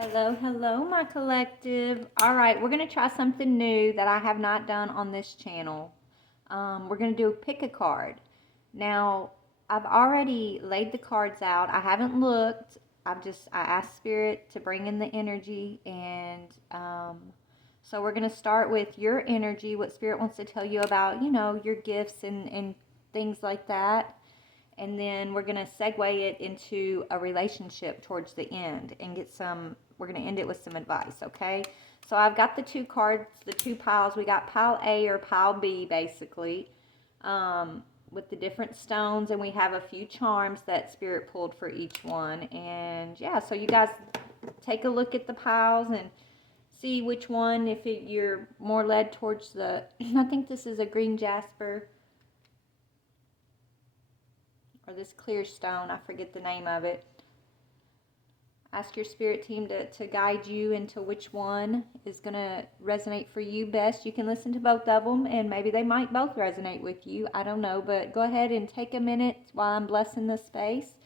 Hello, hello, my collective. All right, we're going to try something new that I have not done on this channel. We're going to do pick a card. Now, I've already laid the cards out. I haven't looked. I asked Spirit to bring in the energy. And so we're going to start with your energy, what Spirit wants to tell you about, your gifts and things like that. And then we're going to segue it into a relationship towards the end and we're going to end it with some advice, okay? So I've got the two cards, the two piles. We got pile A or pile B, basically, with the different stones, and we have a few charms that Spirit pulled for each one. And yeah, so you guys take a look at the piles and see which one, if you're more led towards the, I think this is a green jasper, or this clear stone, I forget the name of it. Ask your spirit team to guide you into which one is going to resonate for you best. You can listen to both of them, and maybe they might both resonate with you. I don't know, but go ahead and take a minute while I'm blessing the space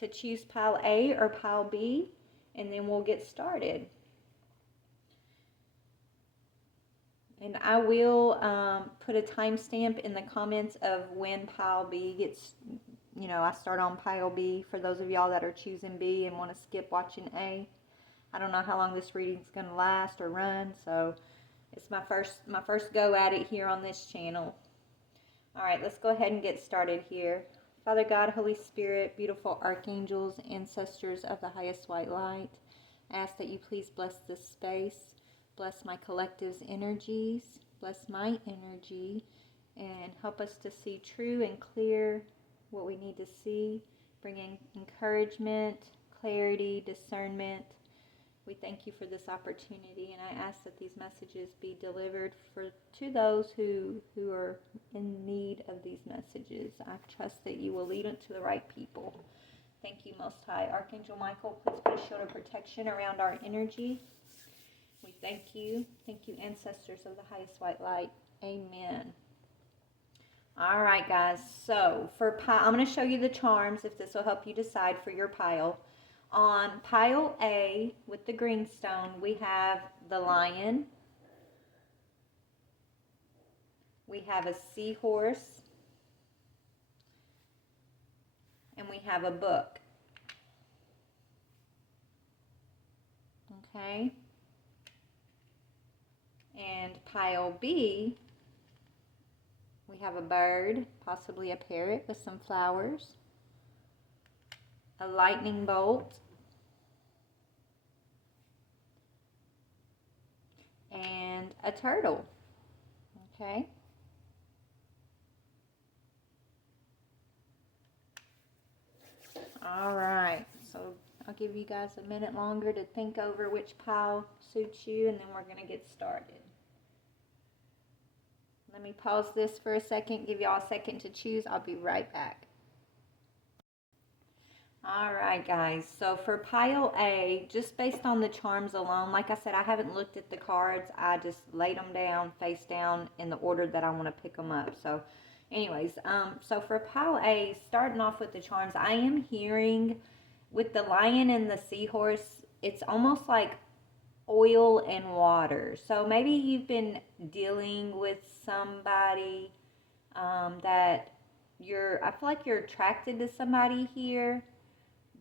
to choose pile A or pile B, and then we'll get started. And I will put a timestamp in the comments of when pile B gets, I start on pile B for those of y'all that are choosing B and want to skip watching A. I don't know how long this reading's going to last or run, so it's my first go at it here on this channel. All right, let's go ahead and get started here. Father God, Holy Spirit, beautiful archangels, ancestors of the highest white light, I ask that you please bless this space. Bless my collective's energies, bless my energy, and help us to see true and clear what we need to see, bringing encouragement, clarity, discernment. We thank you for this opportunity, and I ask that these messages be delivered to those who are in need of these messages. I trust that you will lead it to the right people. Thank you, Most High. Archangel Michael, please put a shield of protection around our energy. We thank you. Thank you, ancestors of the highest white light. Amen. All right, guys. So for pile, I'm going to show you the charms if this will help you decide for your pile. On pile A with the green stone, we have the lion. We have a seahorse. And we have a book. Okay. And pile B, we have a bird, possibly a parrot with some flowers, a lightning bolt, and a turtle. Okay. All right. So I'll give you guys a minute longer to think over which pile suits you, and then we're going to get started. Let me pause this for a second, give y'all a second to choose. I'll be right back. All right, guys. So for pile A, just based on the charms alone, like I said, I haven't looked at the cards. I just laid them down, face down, in the order that I want to pick them up. So anyways, so for pile A, starting off with the charms, I am hearing with the lion and the seahorse, it's almost like oil and water. So maybe you've been dealing with somebody that I feel like you're attracted to somebody here,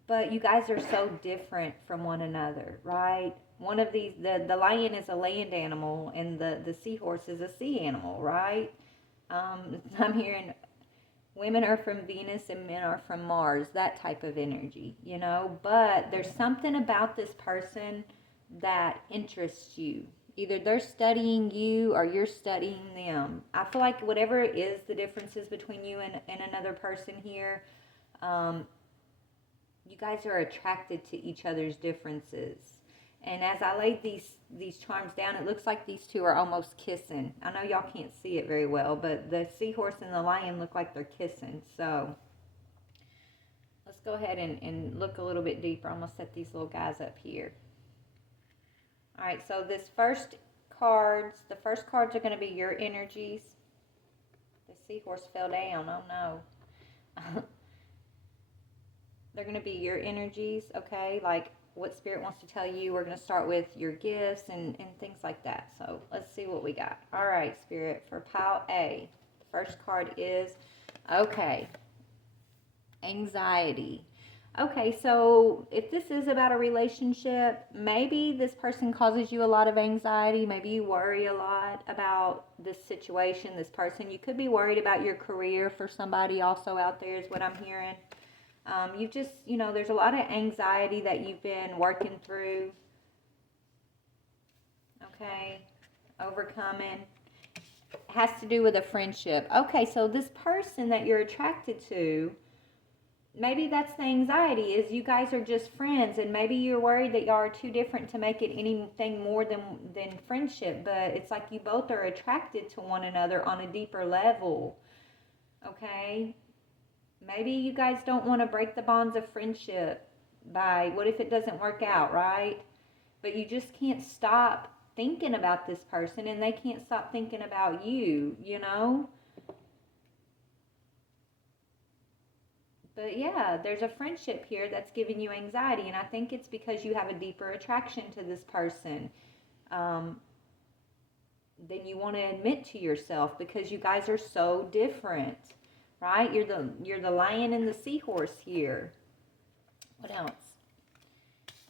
but you guys are so different from one another, right? One of these, the lion is a land animal, and the seahorse is a sea animal, right? I'm hearing women are from Venus and men are from Mars, that type of energy, But there's something about this person that interests you. Either they're studying you or you're studying them. I feel like whatever it is, the differences between you and another person here, you guys are attracted to each other's differences. And as I laid these charms down, it looks like these two are almost kissing. I know y'all can't see it very well, but the seahorse and the lion look like they're kissing. So let's go ahead and look a little bit deeper. I'm going to set these little guys up here. All right, so the first cards are going to be your energies. The seahorse fell down. Oh, no. They're going to be your energies, okay? Like what Spirit wants to tell you. We're going to start with your gifts and things like that. So let's see what we got. All right, Spirit, for pile A. The first card is, okay, anxiety. Okay, so if this is about a relationship, maybe this person causes you a lot of anxiety. Maybe you worry a lot about this situation, this person. You could be worried about your career for somebody also out there, is what I'm hearing. You just, there's a lot of anxiety that you've been working through. Okay, overcoming. Has to do with a friendship. Okay, so this person that you're attracted to, maybe that's the anxiety, is you guys are just friends, and maybe you're worried that y'all are too different to make it anything more than friendship, but it's like you both are attracted to one another on a deeper level. Okay, maybe you guys don't want to break the bonds of friendship by, what if it doesn't work out, right? But you just can't stop thinking about this person, and they can't stop thinking about you, But yeah, there's a friendship here that's giving you anxiety, and I think it's because you have a deeper attraction to this person than you want to admit to yourself, because you guys are so different, right? You're the lion and the seahorse here. What else?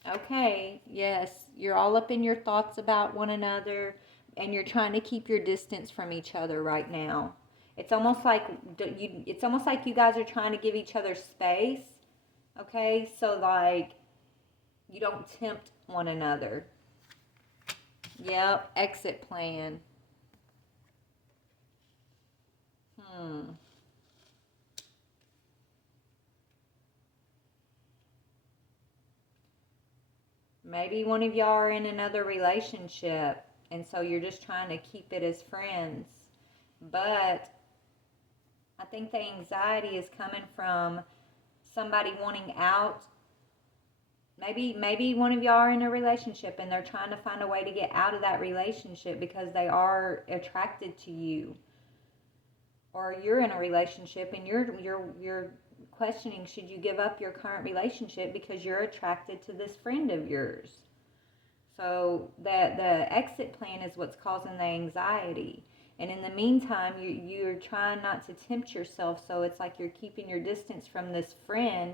Okay, yes, you're all up in your thoughts about one another, and you're trying to keep your distance from each other right now. It's almost like you guys are trying to give each other space. Okay, so like you don't tempt one another. Yep, exit plan. Maybe one of y'all are in another relationship, and so you're just trying to keep it as friends. But I think the anxiety is coming from somebody wanting out. Maybe one of y'all are in a relationship and they're trying to find a way to get out of that relationship because they are attracted to you. Or you're in a relationship and you're questioning, should you give up your current relationship because you're attracted to this friend of yours. So the exit plan is what's causing the anxiety. And in the meantime, you're trying not to tempt yourself, so it's like you're keeping your distance from this friend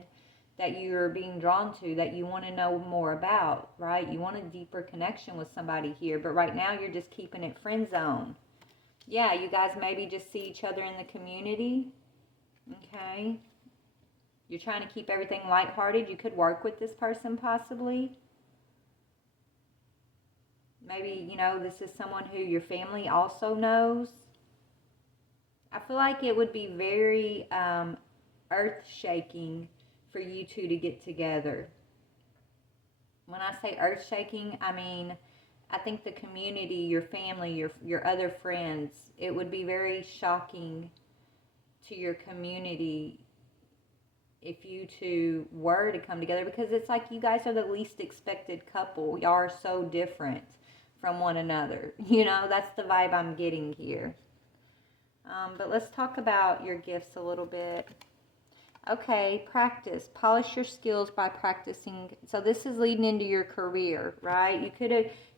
that you're being drawn to, that you want to know more about, right? You want a deeper connection with somebody here, but right now you're just keeping it friend zone. Yeah, you guys maybe just see each other in the community. Okay. You're trying to keep everything lighthearted. You could work with this person possibly. Maybe, this is someone who your family also knows. I feel like it would be very earth-shaking for you two to get together. When I say earth-shaking, I mean, I think the community, your family, your other friends, it would be very shocking to your community if you two were to come together, because it's like you guys are the least expected couple. Y'all are so different from one another. That's the vibe I'm getting here. But let's talk about your gifts a little bit. Okay, practice. Polish your skills by practicing. So this is leading into your career, right?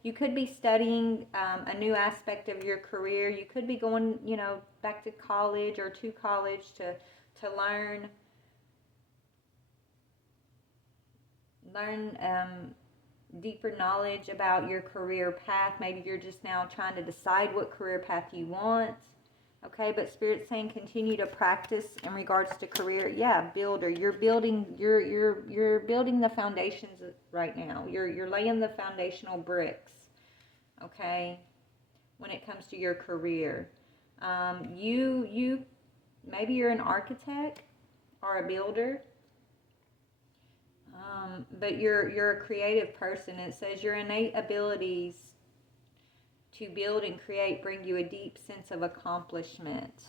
You could be studying a new aspect of your career. You could be going, back to college or to college to learn deeper knowledge about your career path. Maybe you're just now trying to decide what career path you want. Okay, but Spirit's saying continue to practice in regards to career. Yeah, builder. You're building you're building the foundations right now. You're laying the foundational bricks. Okay, when it comes to your career. You maybe you're an architect or a builder. But you're a creative person. It says your innate abilities to build and create bring you a deep sense of accomplishment.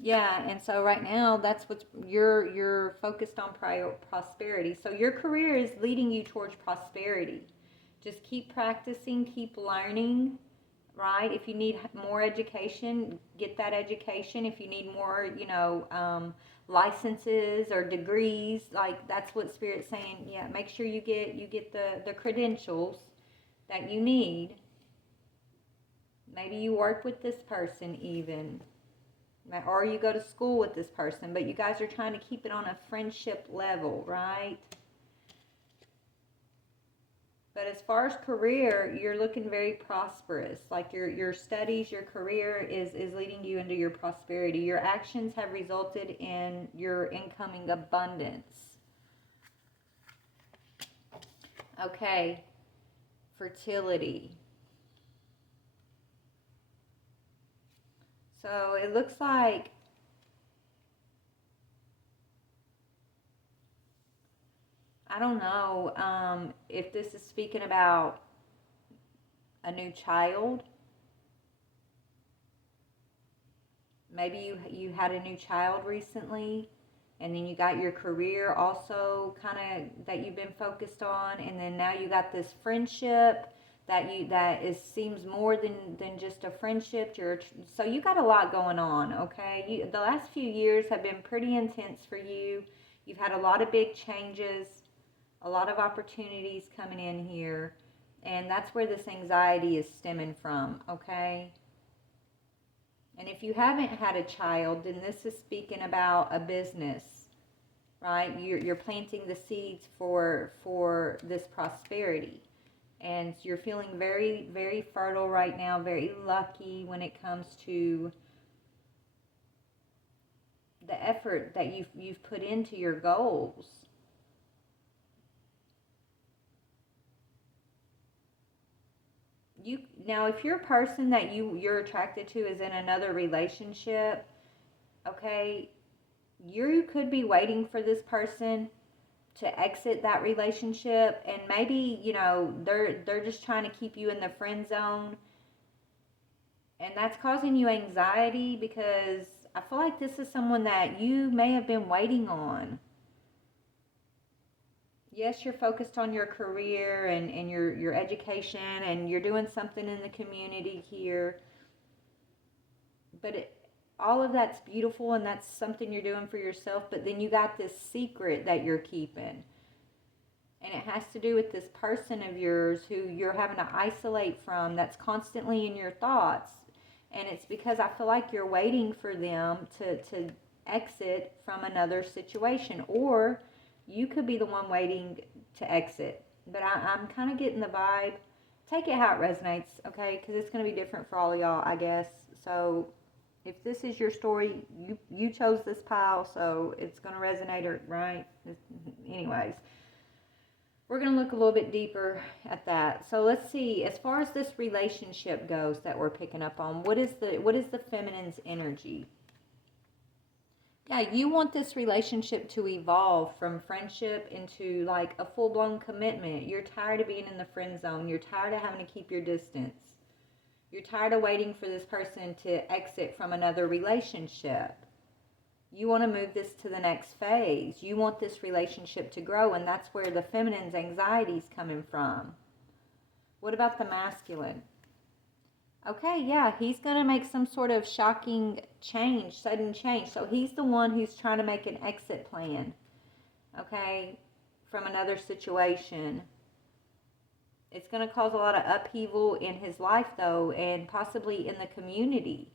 Yeah, and so right now that's what you're focused on, prosperity. So your career is leading you towards prosperity. Just keep practicing, keep learning, right? If you need more education, get that education. If you need more, licenses or degrees. Like, that's what Spirit's saying. Yeah, make sure you get the credentials that you need. Maybe you work with this person even, or you go to school with this person, but you guys are trying to keep it on a friendship level, right? But as far as career, you're looking very prosperous. Like your studies, your career is leading you into your prosperity. Your actions have resulted in your incoming abundance. Okay, fertility. So it looks like I don't know if this is speaking about a new child. Maybe you had a new child recently, and then you got your career also kind of that you've been focused on, and then now you got this friendship that seems more than just a friendship. So you got a lot going on. Okay, the last few years have been pretty intense for you. You've had a lot of big changes, a lot of opportunities coming in here, and that's where this anxiety is stemming from. Okay. And if you haven't had a child, then this is speaking about a business, right? You're planting the seeds for this prosperity. And you're feeling very, very fertile right now, very lucky when it comes to the effort that you've put into your goals. Now, if you're a person that you're attracted to is in another relationship, okay, you could be waiting for this person to exit that relationship, and maybe they're just trying to keep you in the friend zone, and that's causing you anxiety because I feel like this is someone that you may have been waiting on. Yes, you're focused on your career and your education, and you're doing something in the community here, but all of that's beautiful, and that's something you're doing for yourself, but then you got this secret that you're keeping, and it has to do with this person of yours who you're having to isolate from, that's constantly in your thoughts, and it's because I feel like you're waiting for them to exit from another situation, or you could be the one waiting to exit. But I'm kind of getting the vibe. Take it how it resonates, okay? Because it's going to be different for all of y'all, I guess. So if this is your story, you chose this pile, so it's going to resonate, right? Anyways, we're going to look a little bit deeper at that. So let's see, as far as this relationship goes that we're picking up on, what is the feminine's energy? Yeah, you want this relationship to evolve from friendship into like a full-blown commitment. You're tired of being in the friend zone. You're tired of having to keep your distance. You're tired of waiting for this person to exit from another relationship. You want to move this to the next phase. You want this relationship to grow, and that's where the feminine's anxiety is coming from. What about the masculine? Okay, yeah, he's going to make some sort of shocking change, sudden change. So he's the one who's trying to make an exit plan, okay, from another situation. It's going to cause a lot of upheaval in his life, though, and possibly in the community.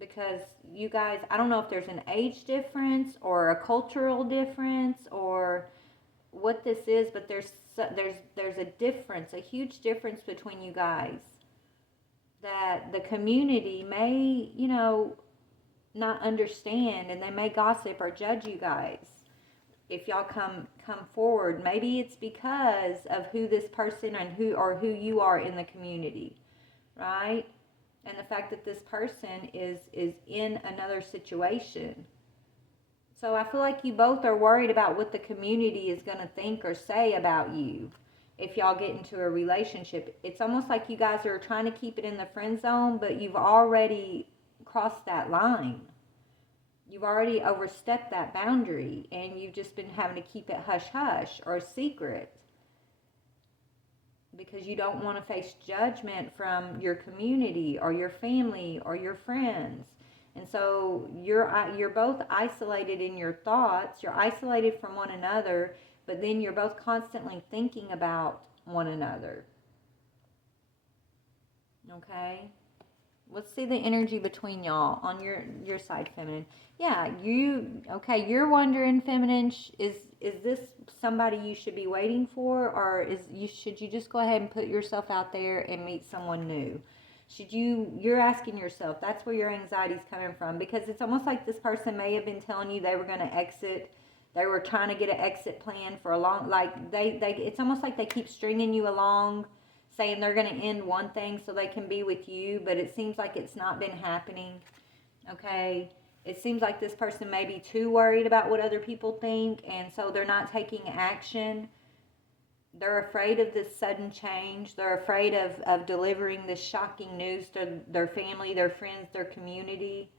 Because you guys, I don't know if there's an age difference or a cultural difference or what this is, but there's a difference, a huge difference between you guys. That the community may, not understand, and they may gossip or judge you guys if y'all come forward. Maybe it's because of who this person and who you are in the community, right? And the fact that this person is in another situation. So I feel like you both are worried about what the community is going to think or say about you. If y'all get into a relationship, it's almost like you guys are trying to keep it in the friend zone, but you've already crossed that line. You've already overstepped that boundary, and you've just been having to keep it hush-hush or a secret because you don't want to face judgment from your community or your family or your friends. And so you're both isolated in your thoughts. You're isolated from one another, but then you're both constantly thinking about one another. Okay? Let's see the energy between y'all on your side, feminine. Yeah, you're wondering, feminine, is this somebody you should be waiting for, or should you just go ahead and put yourself out there and meet someone new? You're asking yourself, that's where your anxiety's coming from, because it's almost like this person may have been telling you they were going to exit. They were trying to get an exit plan for a long, like it's almost like they keep stringing you along, saying they're going to end one thing so they can be with you, but it seems like it's not been happening. Okay? It seems like this person may be too worried about what other people think, and so they're not taking action. They're afraid of this sudden change. They're afraid of delivering this shocking news to their family, their friends, their community.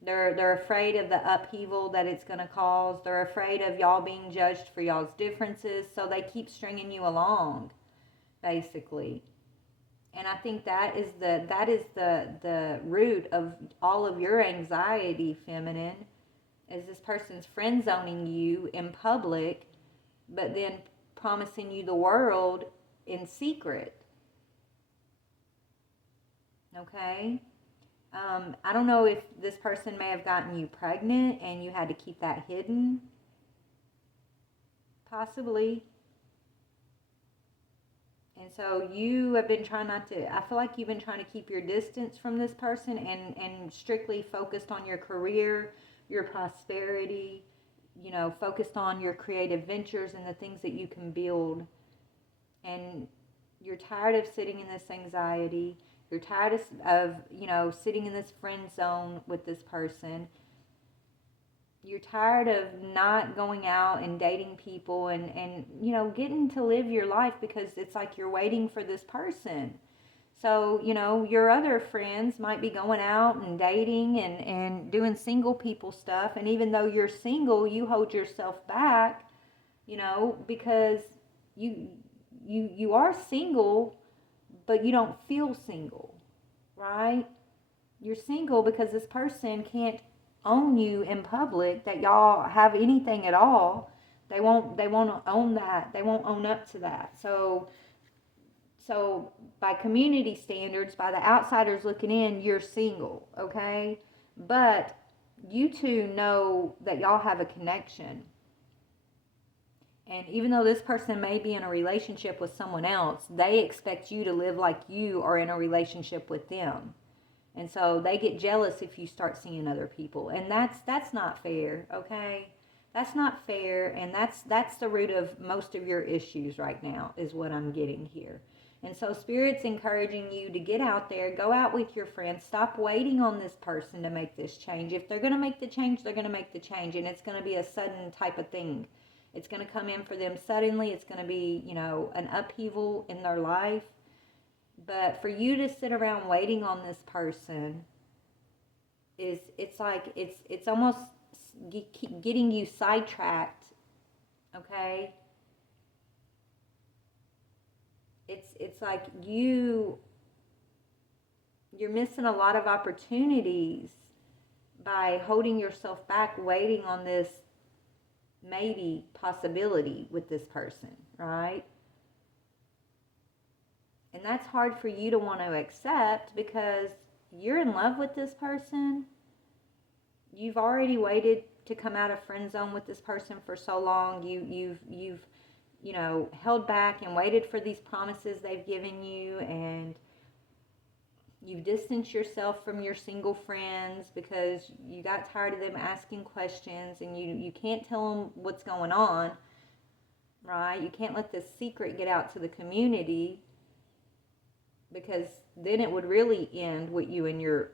They're afraid of the upheaval that it's going to cause. They're afraid of y'all being judged for y'all's differences, so they keep stringing you along, basically. And I think that is the root of all of your anxiety, feminine, is this person's friend zoning you in public, but then promising you the world in secret. Okay? I don't know if this person may have gotten you pregnant and you had to keep that hidden. Possibly. And so you have been trying not to, I feel like you've been trying to keep your distance from this person and strictly focused on your career, your prosperity, focused on your creative ventures and the things that you can build. And you're tired of sitting in this anxiety. You're tired of sitting in this friend zone with this person. You're tired of not going out and dating people and getting to live your life, because it's like you're waiting for this person. So, your other friends might be going out and dating and doing single people stuff. And even though you're single, you hold yourself back, because you are single, but you don't feel single, right? You're single because this person can't own you in public, that y'all have anything at all. They won't own that. They won't own up to that. So by community standards, by the outsiders looking in, you're single, okay? But you two know that y'all have a connection. And even though this person may be in a relationship with someone else, they expect you to live like you are in a relationship with them. And so they get jealous if you start seeing other people. And that's not fair, okay? That's not fair, and that's the root of most of your issues right now, is what I'm getting here. And so Spirit's encouraging you to get out there, go out with your friends, stop waiting on this person to make this change. If they're going to make the change, they're going to make the change, and it's going to be a sudden type of thing. It's going to come in for them suddenly. It's going to be, an upheaval in their life. But for you to sit around waiting on this person it's almost getting you sidetracked, okay? It's like you're missing a lot of opportunities by holding yourself back, waiting on this maybe possibility with this person, right? And that's hard for you to want to accept, because you're in love with this person. You've already waited to come out of friend zone with this person for so long. You've held back and waited for these promises they've given you, and you've distanced yourself from your single friends because you got tired of them asking questions, and you can't tell them what's going on, right? You can't let this secret get out to the community, because then it would really end what you and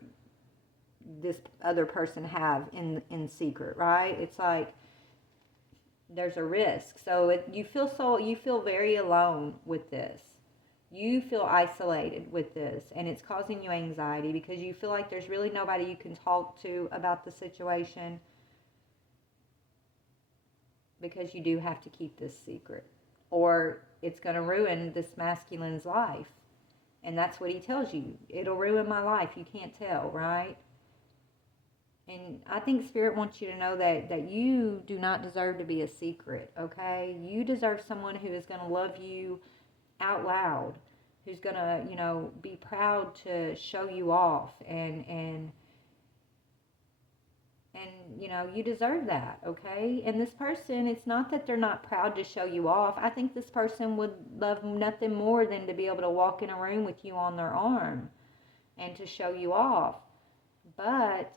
this other person have in secret, right? It's like there's a risk. So you feel very alone with this. You feel isolated with this, and it's causing you anxiety because you feel like there's really nobody you can talk to about the situation, because you do have to keep this secret, or it's going to ruin this masculine's life. And that's what he tells you. It'll ruin my life. You can't tell, right? And I think Spirit wants you to know that you do not deserve to be a secret, okay? You deserve someone who is going to love you out loud, who's going to, be proud to show you off and you deserve that, okay? And this person, it's not that they're not proud to show you off. I think this person would love nothing more than to be able to walk in a room with you on their arm and to show you off. But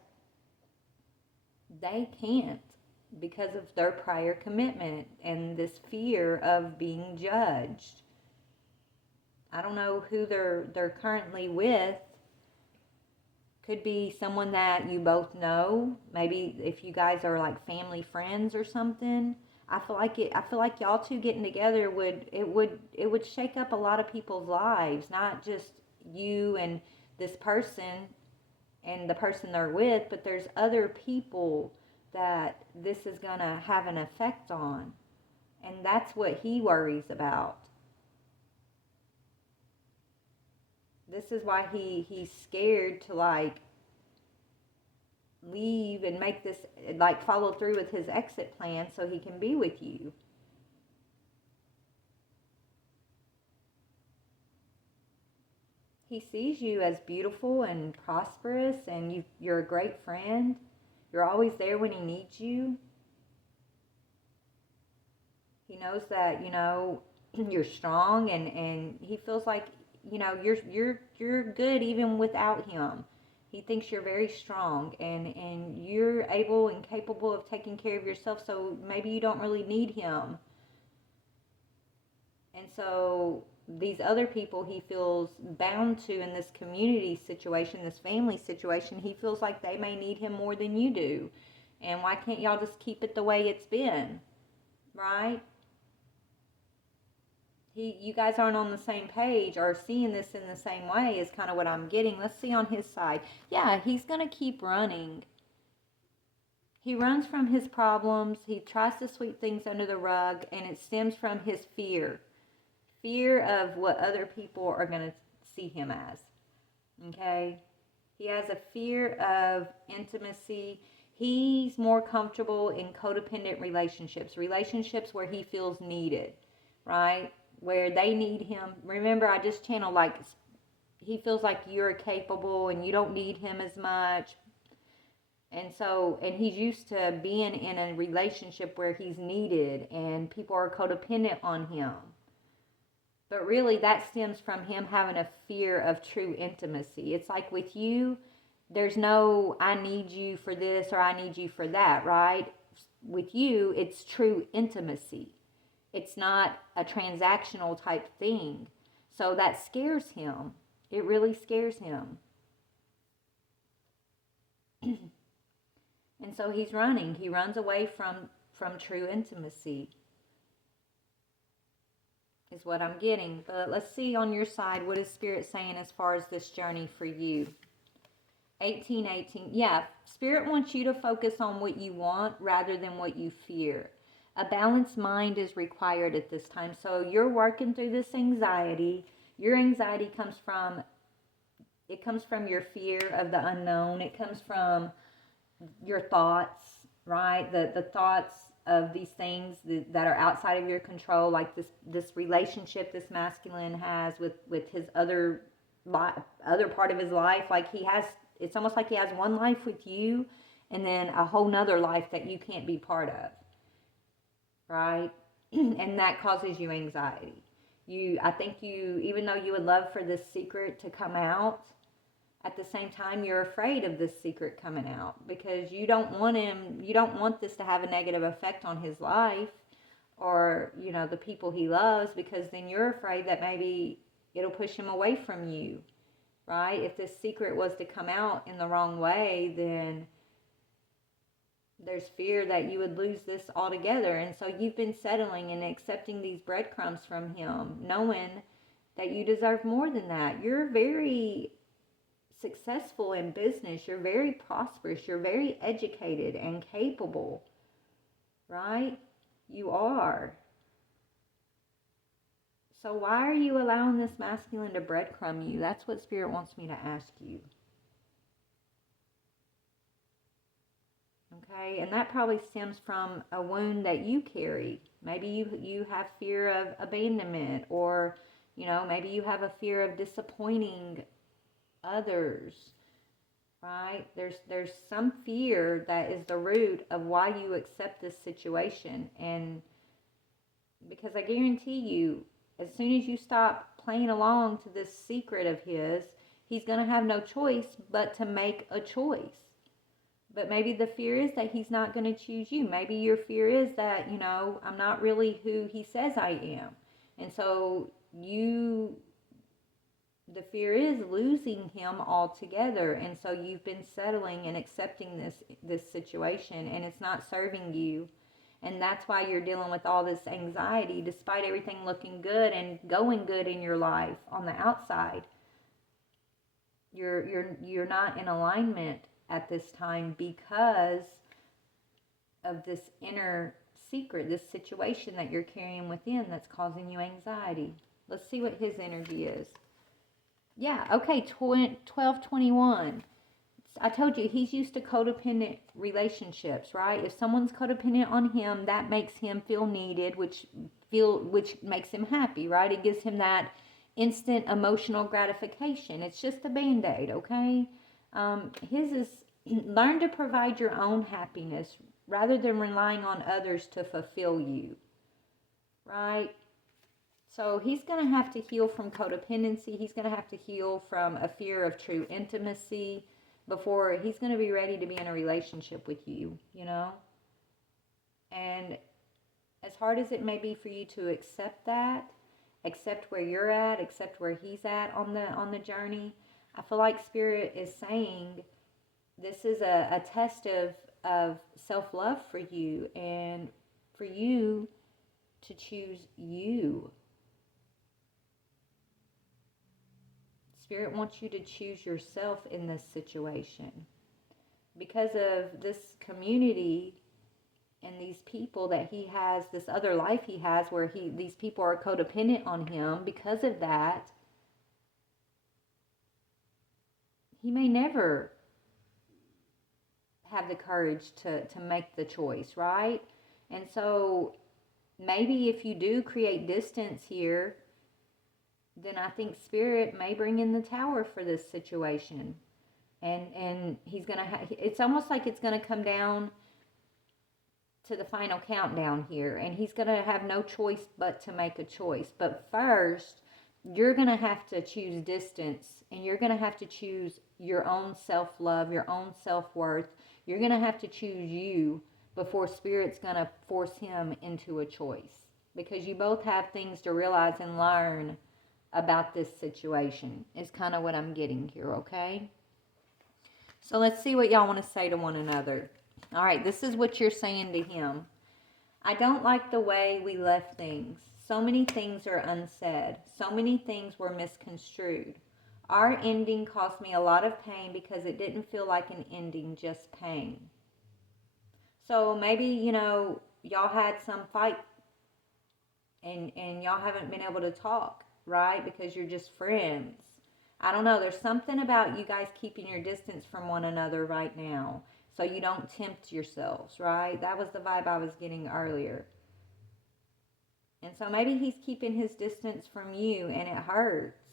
they can't because of their prior commitment and this fear of being judged. I don't know who they're currently with. Could be someone that you both know. Maybe if you guys are like family friends or something. I feel like y'all two getting together would shake up a lot of people's lives, not just you and this person and the person they're with, but there's other people that this is going to have an effect on. And that's what he worries about. This is why he's scared to like leave and make this, like follow through with his exit plan so he can be with you. He sees you as beautiful and prosperous, and you're a great friend. You're always there when he needs you. He knows that, you're strong, and he feels like, you're good even without him. He thinks you're very strong, and you're able and capable of taking care of yourself, so maybe you don't really need him. And so these other people he feels bound to in this community situation, this family situation, he feels like they may need him more than you do. And why can't y'all just keep it the way it's been? Right? You guys aren't on the same page or seeing this in the same way is kind of what I'm getting. Let's see on his side. Yeah, he's going to keep running. He runs from his problems. He tries to sweep things under the rug, and it stems from his fear. Fear of what other people are going to see him as. Okay? He has a fear of intimacy. He's more comfortable in codependent relationships where he feels needed, right? Where they need him. Remember, I just channeled like he feels like you're capable and you don't need him as much. And he's used to being in a relationship where he's needed and people are codependent on him. But really, that stems from him having a fear of true intimacy. It's like with you, there's no, I need you for this or I need you for that, right? With you, it's true intimacy. It's not a transactional type thing. So that scares him. It really scares him. And so he's running. He runs away from true intimacy. Is what I'm getting. But let's see on your side, what is Spirit saying as far as this journey for you? 1818. Yeah, Spirit wants you to focus on what you want rather than what you fear. A balanced mind is required at this time. So you're working through this anxiety. Your anxiety comes from your fear of the unknown. It comes from your thoughts, right? The thoughts of these things that are outside of your control, like this relationship this masculine has with his other part of his life. Like it's almost like he has one life with you and then a whole nother life that you can't be part of, right? And that causes you anxiety. I think even though you would love for this secret to come out, at the same time, you're afraid of this secret coming out because you don't want this to have a negative effect on his life or, the people he loves, because then you're afraid that maybe it'll push him away from you, right? If this secret was to come out in the wrong way, then there's fear that you would lose this altogether. And so you've been settling and accepting these breadcrumbs from him, knowing that you deserve more than that. You're very successful in business. You're very prosperous. You're very educated and capable, right? You are. So why are you allowing this masculine to breadcrumb you? That's what Spirit wants me to ask you. Okay, and that probably stems from a wound that you carry. Maybe you have fear of abandonment, or maybe you have a fear of disappointing others, right? There's some fear that is the root of why you accept this situation. And because I guarantee you, as soon as you stop playing along to this secret of his, he's going to have no choice but to make a choice. But maybe the fear is that he's not going to choose you. Maybe your fear is that, I'm not really who he says I am. And so the fear is losing him altogether. And so you've been settling and accepting this situation, and it's not serving you. And that's why you're dealing with all this anxiety despite everything looking good and going good in your life on the outside. You're not in alignment at this time because of this inner secret, this situation that you're carrying within that's causing you anxiety. Let's see what his energy is. Yeah, okay, 1221. I told you, he's used to codependent relationships, right? If someone's codependent on him, that makes him feel needed, which makes him happy, right? It gives him that instant emotional gratification. It's just a Band-Aid, okay? His is learn to provide your own happiness rather than relying on others to fulfill you, right? So he's going to have to heal from codependency. He's going to have to heal from a fear of true intimacy before he's going to be ready to be in a relationship with you, And as hard as it may be for you to accept that, accept where you're at, accept where he's at on the journey, I feel like Spirit is saying this is a test of self-love for you, and for you to choose you. Spirit wants you to choose yourself in this situation. Because of this community and these people that he has, this other life he has where these people are codependent on him, because of that, he may never have the courage to make the choice, right? And so maybe if you do create distance here, then I think Spirit may bring in the Tower for this situation. And he's going to it's almost like it's going to come down to the final countdown here, and he's going to have no choice but to make a choice. But first, you're going to have to choose distance, and you're going to have to choose your own self-love, your own self-worth. You're going to have to choose you before Spirit's going to force him into a choice, because you both have things to realize and learn about this situation is kind of what I'm getting here, okay? So let's see what y'all want to say to one another. All right, this is what you're saying to him. I don't like the way we left things. So many things are unsaid. So many things were misconstrued. Our ending caused me a lot of pain because it didn't feel like an ending, just pain. So maybe, y'all had some fight and y'all haven't been able to talk, right? Because you're just friends. I don't know. There's something about you guys keeping your distance from one another right now, so you don't tempt yourselves, right? That was the vibe I was getting earlier. And so maybe he's keeping his distance from you, and it hurts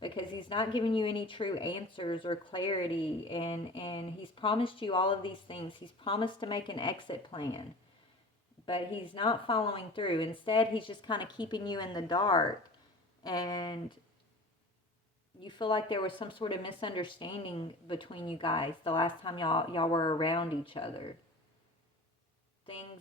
because he's not giving you any true answers or clarity, and he's promised you all of these things. He's promised to make an exit plan, but he's not following through. Instead, he's just kind of keeping you in the dark, and you feel like there was some sort of misunderstanding between you guys the last time y'all were around each other. Things,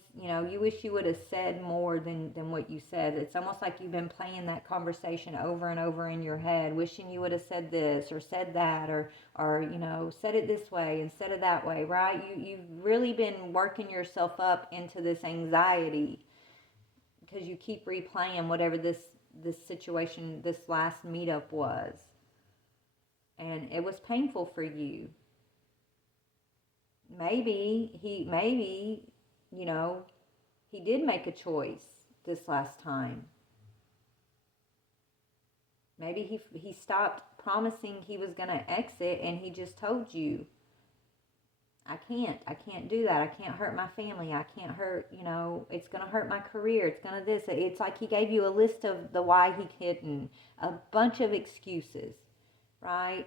you wish you would have said more than what you said. It's almost like you've been playing that conversation over and over in your head, wishing you would have said this or said that, or said it this way instead of that way, right? You've really been working yourself up into this anxiety because you keep replaying whatever this situation, this last meetup was. And it was painful for you. Maybe he did make a choice this last time. Maybe he stopped promising he was going to exit and he just told you, I can't do that. I can't hurt my family. I can't hurt, it's going to hurt my career. It's going to this. It's like he gave you a list of the why he couldn't, a bunch of excuses, right?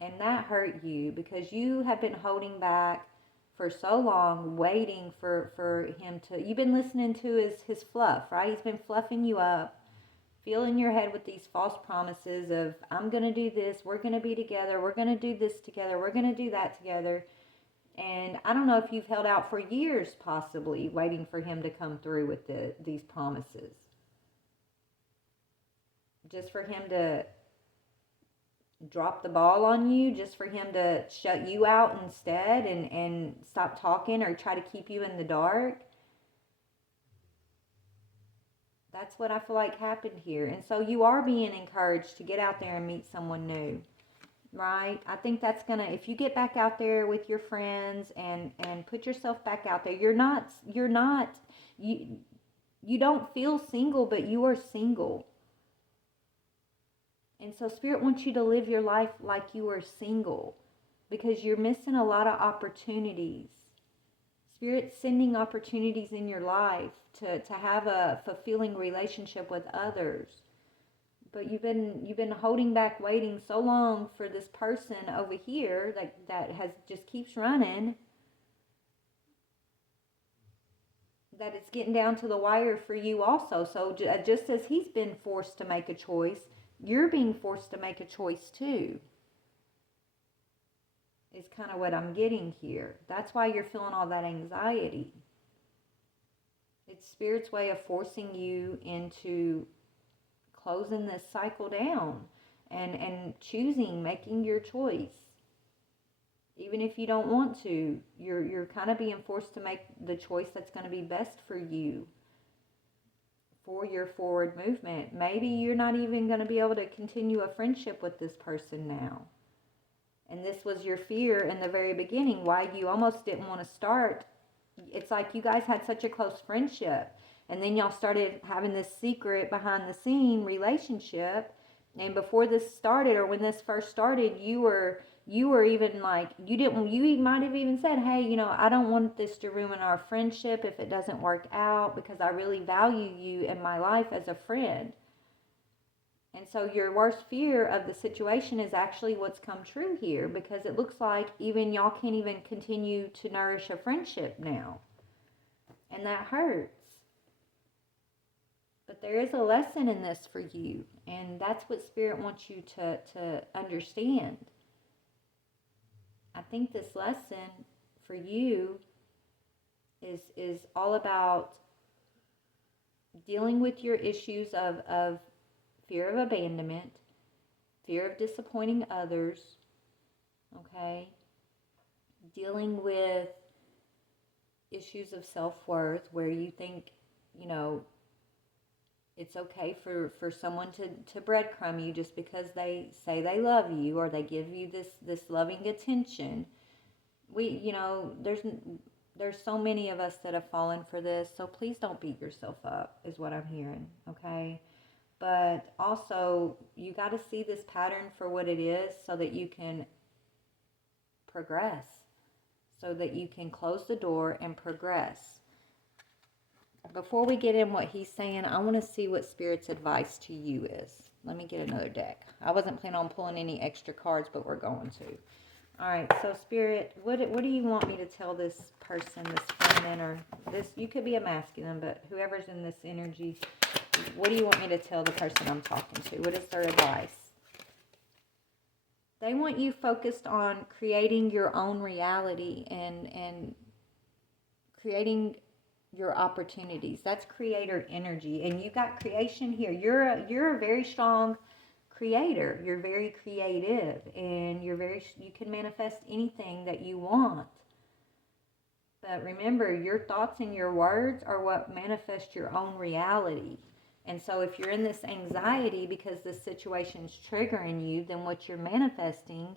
And that hurt you because you have been holding back for so long, waiting for him to, you've been listening to his fluff, right? He's been fluffing you up, filling your head with these false promises of, I'm going to do this, we're going to be together, we're going to do this together, we're going to do that together. And I don't know if you've held out for years, possibly, waiting for him to come through with these promises. Just for him to drop the ball on you, just for him to shut you out instead and stop talking or try to keep you in the dark. That's what I feel like happened here. And so you are being encouraged to get out there and meet someone new, right? I think that's gonna, if you get back out there with your friends and put yourself back out there, you don't feel single, but you are single. And so Spirit wants you to live your life like you are single, because you're missing a lot of opportunities. Spirit's sending opportunities in your life to have a fulfilling relationship with others. But you've been holding back, waiting so long for this person over here that has just keeps running, that it's getting down to the wire for you also. So just as he's been forced to make a choice, you're being forced to make a choice too. Is kind of what I'm getting here. That's why you're feeling all that anxiety. It's Spirit's way of forcing you into closing this cycle down and choosing, making your choice. Even if you don't want to, you're kind of being forced to make the choice that's going to be best for you, for your forward movement. Maybe you're not even going to be able to continue a friendship with this person now. And this was your fear in the very beginning, why you almost didn't want to start. It's like you guys had such a close friendship, and then y'all started having this secret behind the scene relationship. And before this started, or when this first started, you were even like, you might have even said, hey, I don't want this to ruin our friendship if it doesn't work out, because I really value you in my life as a friend. And so your worst fear of the situation is actually what's come true here, because it looks like even y'all can't even continue to nourish a friendship now. And that hurts. But there is a lesson in this for you, and that's what Spirit wants you to understand. I think this lesson for you is all about dealing with your issues of fear of abandonment, fear of disappointing others, okay? Dealing with issues of self-worth where you think, it's okay for someone to breadcrumb you just because they say they love you or they give you this loving attention. There's so many of us that have fallen for this, so please don't beat yourself up, is what I'm hearing, okay? But also, you got to see this pattern for what it is so that you can progress, so that you can close the door and progress. Before we get in what he's saying, I want to see what Spirit's advice to you is. Let me get another deck. I wasn't planning on pulling any extra cards, but we're going to. All right, so Spirit, what do you want me to tell this person, this feminine, or this, you could be a masculine, but whoever's in this energy, what do you want me to tell the person I'm talking to? What is their advice? They want you focused on creating your own reality and creating your opportunities. That's creator energy, and you got creation here. You're a very strong creator. You're very creative, and you can manifest anything that you want. But remember, your thoughts and your words are what manifest your own reality. And so if you're in this anxiety because this situation's triggering you, then what you're manifesting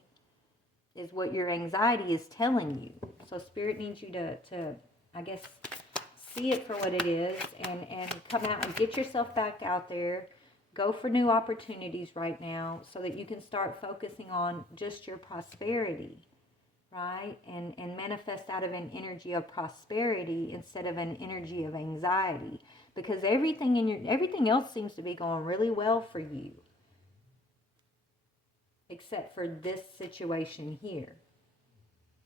is what your anxiety is telling you. So Spirit needs you to I guess, see it for what it is and come out and get yourself back out there. Go for new opportunities right now so that you can start focusing on just your prosperity. right? And manifest out of an energy of prosperity instead of an energy of anxiety, because everything else seems to be going really well for you except for this situation here.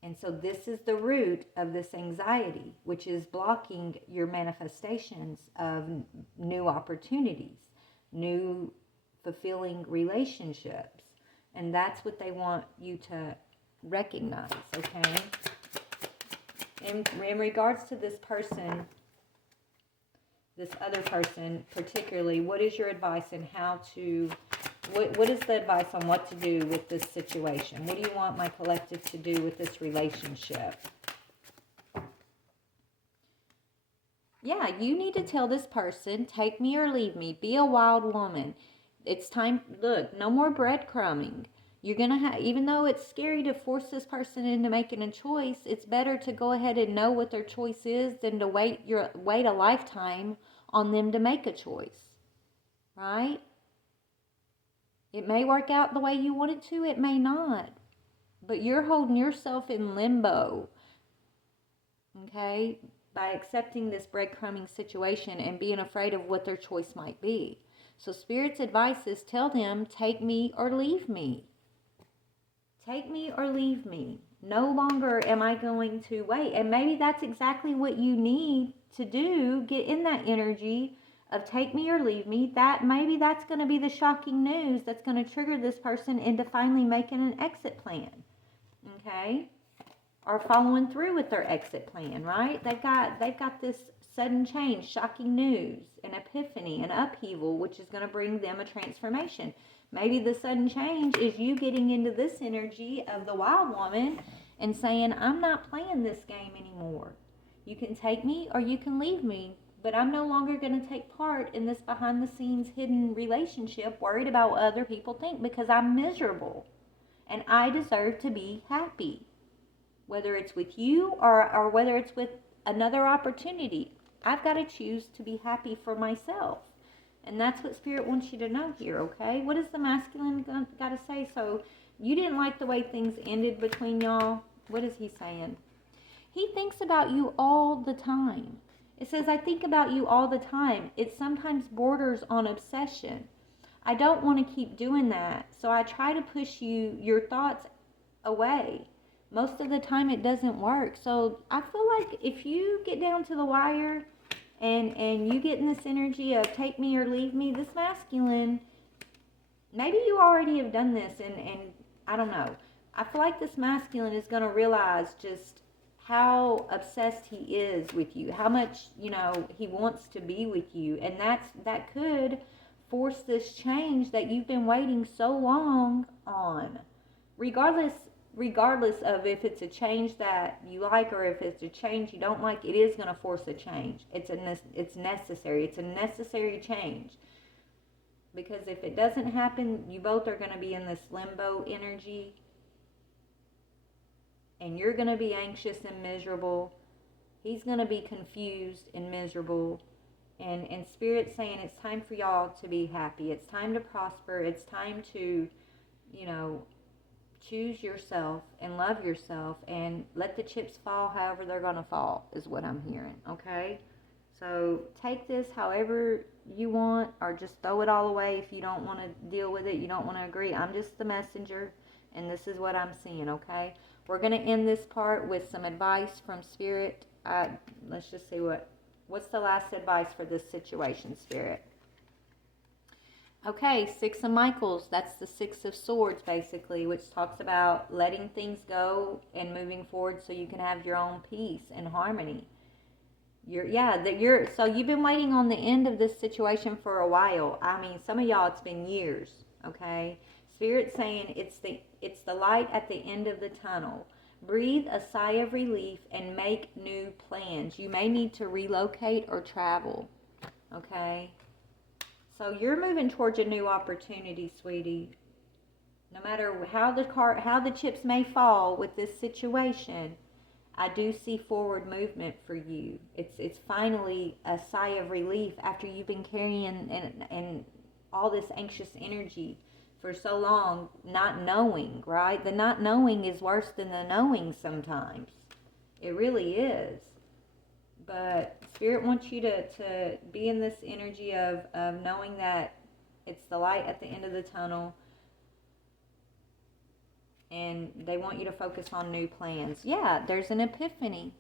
And so this is the root of this anxiety, which is blocking your manifestations of new opportunities, new fulfilling relationships. And that's what they want you to recognize, okay? In regards to this person, this other person particularly, what is your advice on how to, what is the advice on what to do with this situation? What do you want my collective to do with this relationship? Yeah, you need to tell this person, take me or leave me, be a wild woman. It's time, look, no more breadcrumbing. You're going to have, even though it's scary to force this person into making a choice, it's better to go ahead and know what their choice is than to wait a lifetime on them to make a choice, right? It may work out the way you want it to, it may not. But you're holding yourself in limbo, okay, by accepting this breadcrumbing situation and being afraid of what their choice might be. So Spirit's advice is tell them, take me or leave me. Take me or leave me. No longer am I going to wait. And maybe that's exactly what you need to do. Get in that energy of take me or leave me. Maybe that's going to be the shocking news that's going to trigger this person into finally making an exit plan. Okay? Or following through with their exit plan, right? They've got this sudden change, shocking news, an epiphany, an upheaval, which is going to bring them a transformation. Maybe the sudden change is you getting into this energy of the wild woman and saying, I'm not playing this game anymore. You can take me or you can leave me, but I'm no longer going to take part in this behind the scenes hidden relationship worried about what other people think, because I'm miserable and I deserve to be happy. Whether it's with you or whether it's with another opportunity, I've got to choose to be happy for myself. And that's what Spirit wants you to know here, okay? What does the masculine got to say? So you didn't like the way things ended between y'all. What is he saying? He thinks about you all the time. It says, I think about you all the time. It sometimes borders on obsession. I don't want to keep doing that, so I try to push your thoughts away. Most of the time it doesn't work. So I feel like if you get down to the wire and you get in this energy of take me or leave me, this masculine, maybe you already have done this and I don't know. I feel like this masculine is going to realize just how obsessed he is with you, how much, he wants to be with you. And that could force this change that you've been waiting so long on. Regardless of if it's a change that you like or if it's a change you don't like, it is going to force a change. It's necessary. It's a necessary change. Because if it doesn't happen, you both are going to be in this limbo energy. And you're going to be anxious and miserable. He's going to be confused and miserable. And Spirit's saying it's time for y'all to be happy. It's time to prosper. It's time to, choose yourself and love yourself and let the chips fall however they're going to fall is what I'm hearing, okay? So take this however you want, or just throw it all away if you don't want to deal with it, you don't want to agree. I'm just the messenger, and this is what I'm seeing, okay? We're going to end this part with some advice from Spirit. Let's just see what's the last advice for this situation, Spirit? Okay, Six of Michaels, that's the Six of Swords, basically, which talks about letting things go and moving forward so you can have your own peace and harmony. So you've been waiting on the end of this situation for a while. I mean, some of y'all, it's been years, okay? Spirit's saying it's the light at the end of the tunnel. Breathe a sigh of relief and make new plans. You may need to relocate or travel, okay? So you're moving towards a new opportunity, sweetie. No matter how the chips may fall with this situation, I do see forward movement for you. It's finally a sigh of relief after you've been carrying and all this anxious energy for so long, not knowing, right? The not knowing is worse than the knowing sometimes. It really is. But Spirit wants you to be in this energy of knowing that it's the light at the end of the tunnel. And they want you to focus on new plans. Yeah, there's an epiphany.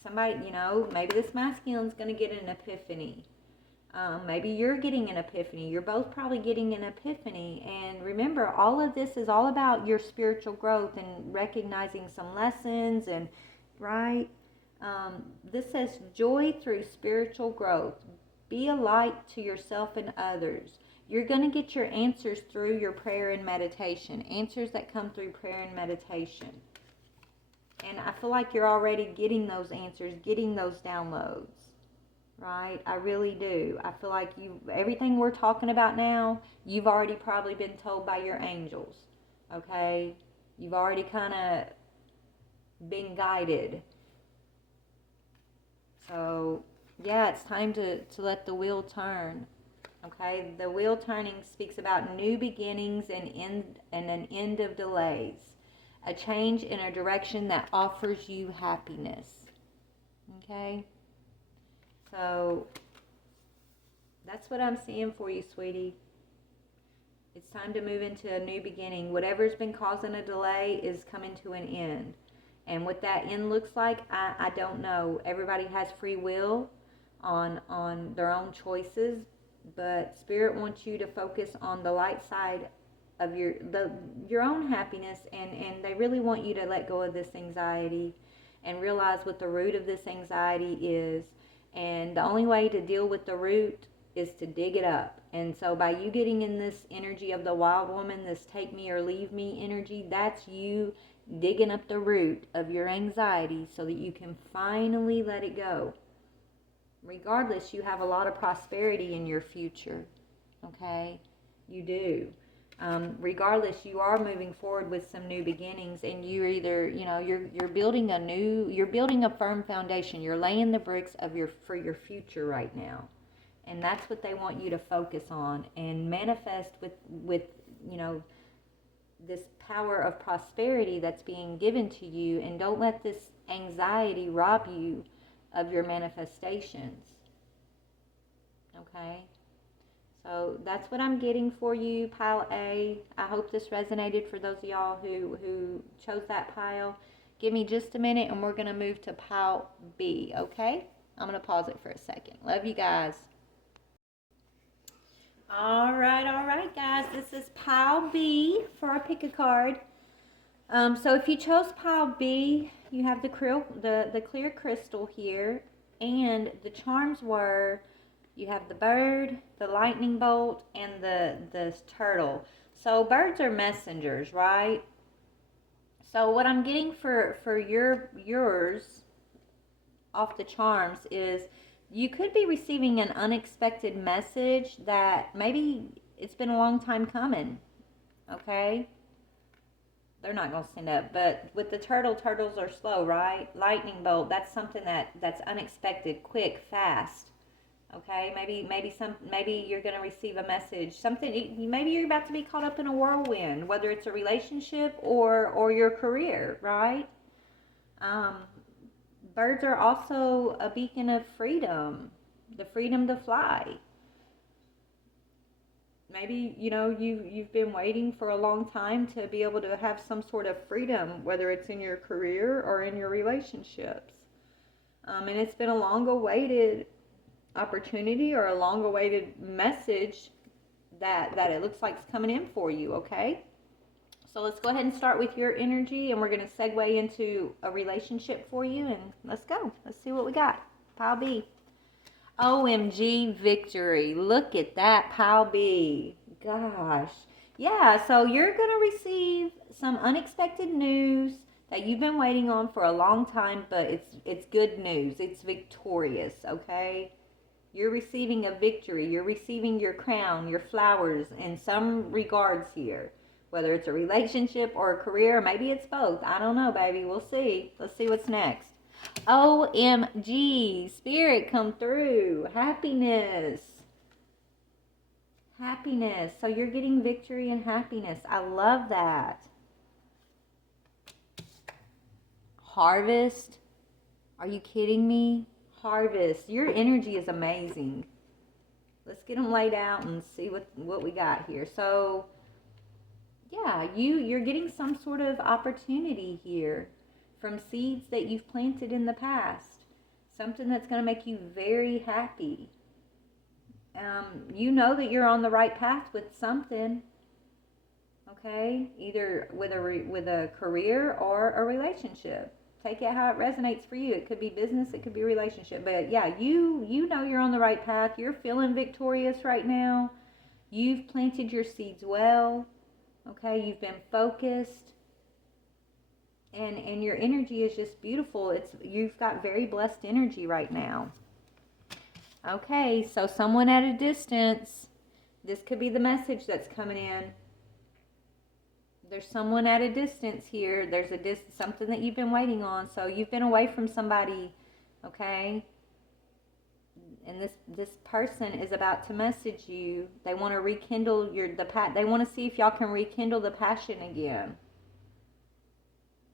Somebody, you know, maybe this masculine's going to get an epiphany. Maybe you're getting an epiphany. You're both probably getting an epiphany. And remember, all of this is all about your spiritual growth and recognizing some lessons and, right? This says joy through spiritual growth. Be a light to yourself and others. You're going to get your answers through your prayer and meditation. Answers that come through prayer and meditation. And I feel like you're already getting those answers, getting those downloads. Right? I really do. I feel like everything we're talking about now, you've already probably been told by your angels. Okay? You've already kind of been guided. So, yeah, it's time to let the wheel turn. Okay? The wheel turning speaks about new beginnings and an end of delays. A change in a direction that offers you happiness. Okay? So, that's what I'm seeing for you, sweetie. It's time to move into a new beginning. Whatever's been causing a delay is coming to an end. And what that end looks like, I don't know. Everybody has free will on their own choices. But Spirit wants you to focus on the light side of your own happiness. And they really want you to let go of this anxiety and realize what the root of this anxiety is. And the only way to deal with the root is to dig it up. And so by you getting in this energy of the wild woman, this take me or leave me energy, that's you digging up the root of your anxiety so that you can finally let it go. Regardless, you have a lot of prosperity in your future. Okay? You do. Regardless, you are moving forward with some new beginnings, and you're either, you know, you're building a firm foundation. You're laying the bricks for your future right now, and that's what they want you to focus on and manifest with you know, this power of prosperity that's being given to you, and don't let this anxiety rob you of your manifestations. Okay? So that's what I'm getting for you, pile A. I hope this resonated for those of y'all who chose that pile. Give me just a minute and we're going to move to pile B, okay? I'm going to pause it for a second. Love you guys. All right, guys. This is pile B for our pick a card. So if you chose pile B, you have the clear crystal here, and the charms were, you have the bird, the lightning bolt, and the turtle. So birds are messengers, right? So what I'm getting for yours off the charms is you could be receiving an unexpected message that maybe it's been a long time coming. Okay? They're not going to stand up. But with the turtles are slow, right? Lightning bolt, that's something that's unexpected, quick, fast. Okay, maybe you're going to receive a message. Maybe you're about to be caught up in a whirlwind, whether it's a relationship or your career, right? Birds are also a beacon of freedom, the freedom to fly. Maybe, you know, you've been waiting for a long time to be able to have some sort of freedom, whether it's in your career or in your relationships. And it's been a long-awaited opportunity or a long-awaited message that it looks like is coming in for you, okay? So let's go ahead and start with your energy, and we're going to segue into a relationship for you, and let's go. Let's see what we got. Pile B. OMG victory. Look at that, pile B. Gosh. Yeah, so you're going to receive some unexpected news that you've been waiting on for a long time, but it's good news. It's victorious, okay? You're receiving a victory. You're receiving your crown, your flowers in some regards here. Whether it's a relationship or a career, maybe it's both. I don't know, baby. We'll see. Let's see what's next. OMG. Spirit, come through. Happiness. Happiness. So you're getting victory and happiness. I love that. Harvest. Are you kidding me? Harvest. Your energy is amazing. Let's get them laid out and see what we got here. So, yeah, you're getting some sort of opportunity here from seeds that you've planted in the past. Something that's going to make you very happy. You know that you're on the right path with something. Okay, either with a career or a relationship. Take it how it resonates for you. It could be business, it could be relationship. But yeah, you know you're on the right path. You're feeling victorious right now. You've planted your seeds well. Okay, you've been focused. And your energy is just beautiful. You've got very blessed energy right now. Okay, so someone at a distance. This could be the message that's coming in. There's someone at a distance here. There's something that you've been waiting on. So you've been away from somebody, okay? And this person is about to message you. They want to rekindle they want to see if y'all can rekindle the passion again.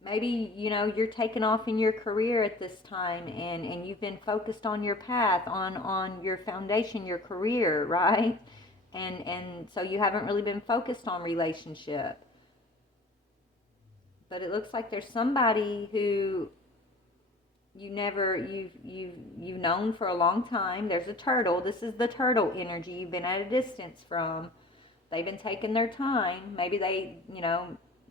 Maybe, you're taking off in your career at this time and you've been focused on your path, on your foundation, your career, right? And so you haven't really been focused on relationship. But it looks like there's somebody who you've known for a long time. There's a turtle. This is the turtle energy you've been at a distance from. They've been taking their time. Maybe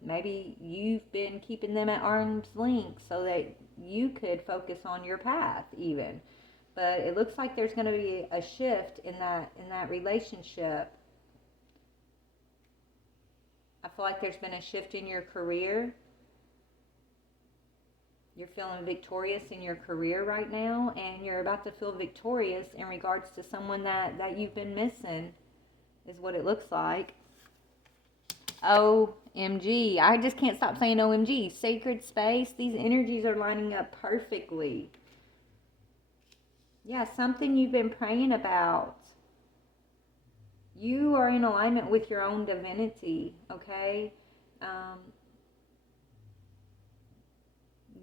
maybe you've been keeping them at arm's length so that you could focus on your path even. But it looks like there's going to be a shift in that relationship. I feel like there's been a shift in your career. You're feeling victorious in your career right now, and you're about to feel victorious in regards to someone that you've been missing, is what it looks like. OMG. I just can't stop saying OMG. Sacred space. These energies are lining up perfectly. Yeah, something you've been praying about. You are in alignment with your own divinity, okay?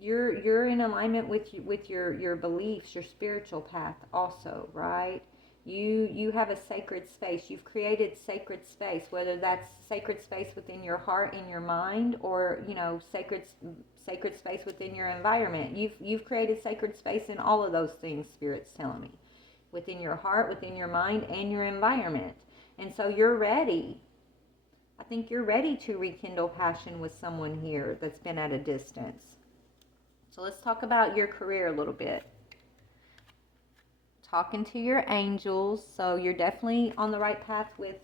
You're in alignment with your beliefs, your spiritual path also, right? You have a sacred space. You've created sacred space, whether that's sacred space within your heart and your mind, or sacred space within your environment. You've created sacred space in all of those things. Spirit's telling me, within your heart, within your mind, and your environment. And so you're ready. I think you're ready to rekindle passion with someone here that's been at a distance. So let's talk about your career a little bit. Talking to your angels. So you're definitely on the right path with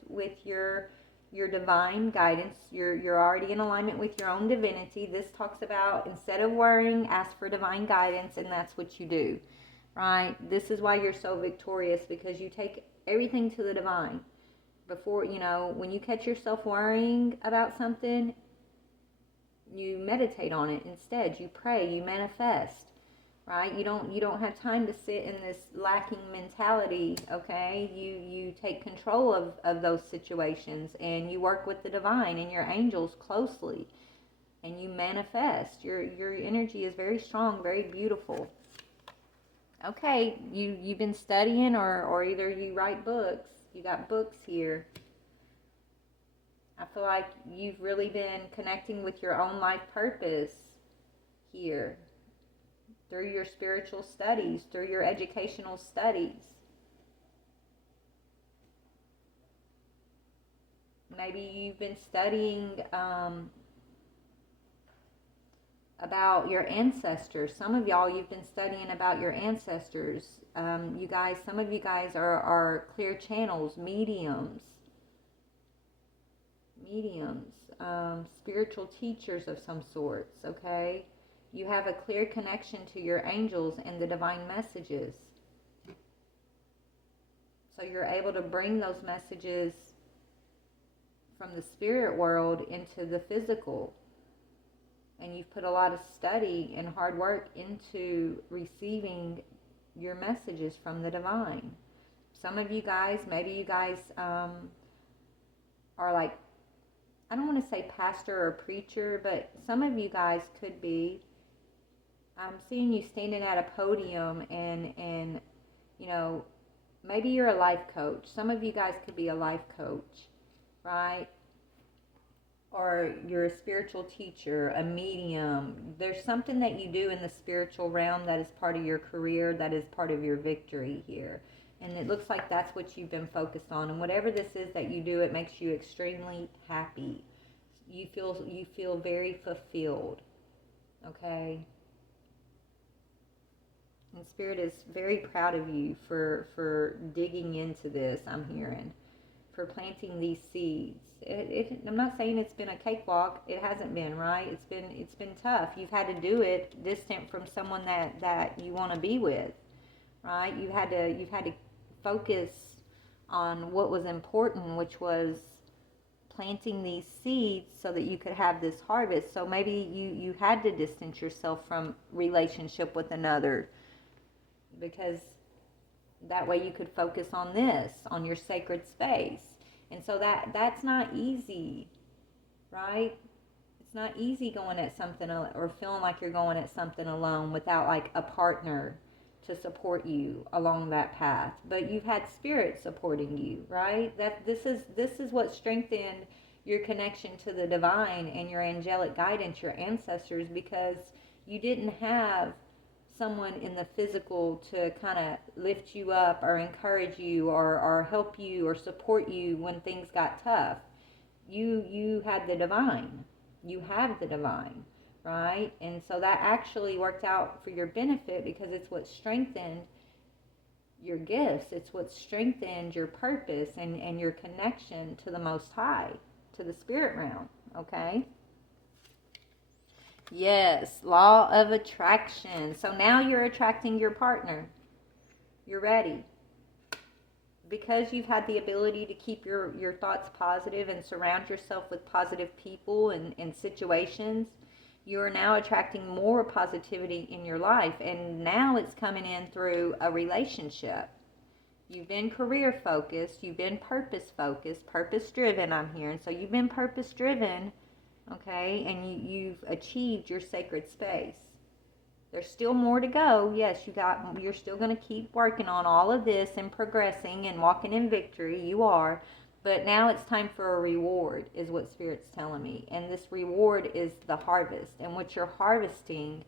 your divine guidance. You're already in alignment with your own divinity. This talks about, instead of worrying, ask for divine guidance, and that's what you do, right? This is why you're so victorious, because you take everything to the divine. Before, when you catch yourself worrying about something, you meditate on it instead. You pray, you manifest, right? You don't have time to sit in this lacking mentality, okay? You take control of those situations, and you work with the divine and your angels closely, and you manifest. Your energy is very strong, very beautiful. Okay, you've been studying, or either you write books. You got books here. I feel like you've really been connecting with your own life purpose here through your spiritual studies, through your educational studies. Maybe you've been studying about your ancestors. Some of y'all, you've been studying about your ancestors. Some of you guys are clear channels, mediums, spiritual teachers of some sorts, okay? You have a clear connection to your angels and the divine messages. So you're able to bring those messages from the spirit world into the physical. And you've put a lot of study and hard work into receiving your messages from the divine. Some of you guys, maybe you guys are like, I don't want to say pastor or preacher, but some of you guys could be. I'm seeing you standing at a podium and you know, maybe you're a life coach. Some of you guys could be a life coach, right? Or you're a spiritual teacher, a medium. There's something that you do in the spiritual realm that is part of your career, that is part of your victory here. And it looks like that's what you've been focused on. And whatever this is that you do, it makes you extremely happy. You feel very fulfilled. Okay? And Spirit is very proud of you for digging into this, I'm hearing. For planting these seeds. I'm not saying it's been a cakewalk. It hasn't been, right? It's been tough. You've had to do it distant from someone that you want to be with, right? You've had to focus on what was important, which was planting these seeds so that you could have this harvest. So maybe you had to distance yourself from relationship with another, because that way you could focus on this, on your sacred space. And so that's not easy, right? It's not easy going at something or feeling like you're going at something alone without like a partner to support you along that path. But you've had Spirit supporting you, right? This is what strengthened your connection to the divine and your angelic guidance, your ancestors, because you didn't have someone in the physical to kind of lift you up or encourage you or help you or support you when things got tough. You had the divine. You have the divine, right? And so that actually worked out for your benefit, because it's what strengthened your gifts. It's what strengthened your purpose and your connection to the Most High, to the spirit realm, okay? Yes, law of attraction. So now you're attracting your partner. You're ready. Because you've had the ability to keep your thoughts positive and surround yourself with positive people and situations, you are now attracting more positivity in your life. And now it's coming in through a relationship. You've been career focused. You've been purpose focused, purpose driven, I'm hearing. So you've been purpose driven. Okay, and you've achieved your sacred space. There's still more to go. Yes, you're still going to keep working on all of this and progressing and walking in victory. You are. But now it's time for a reward, is what Spirit's telling me. And this reward is the harvest. And what you're harvesting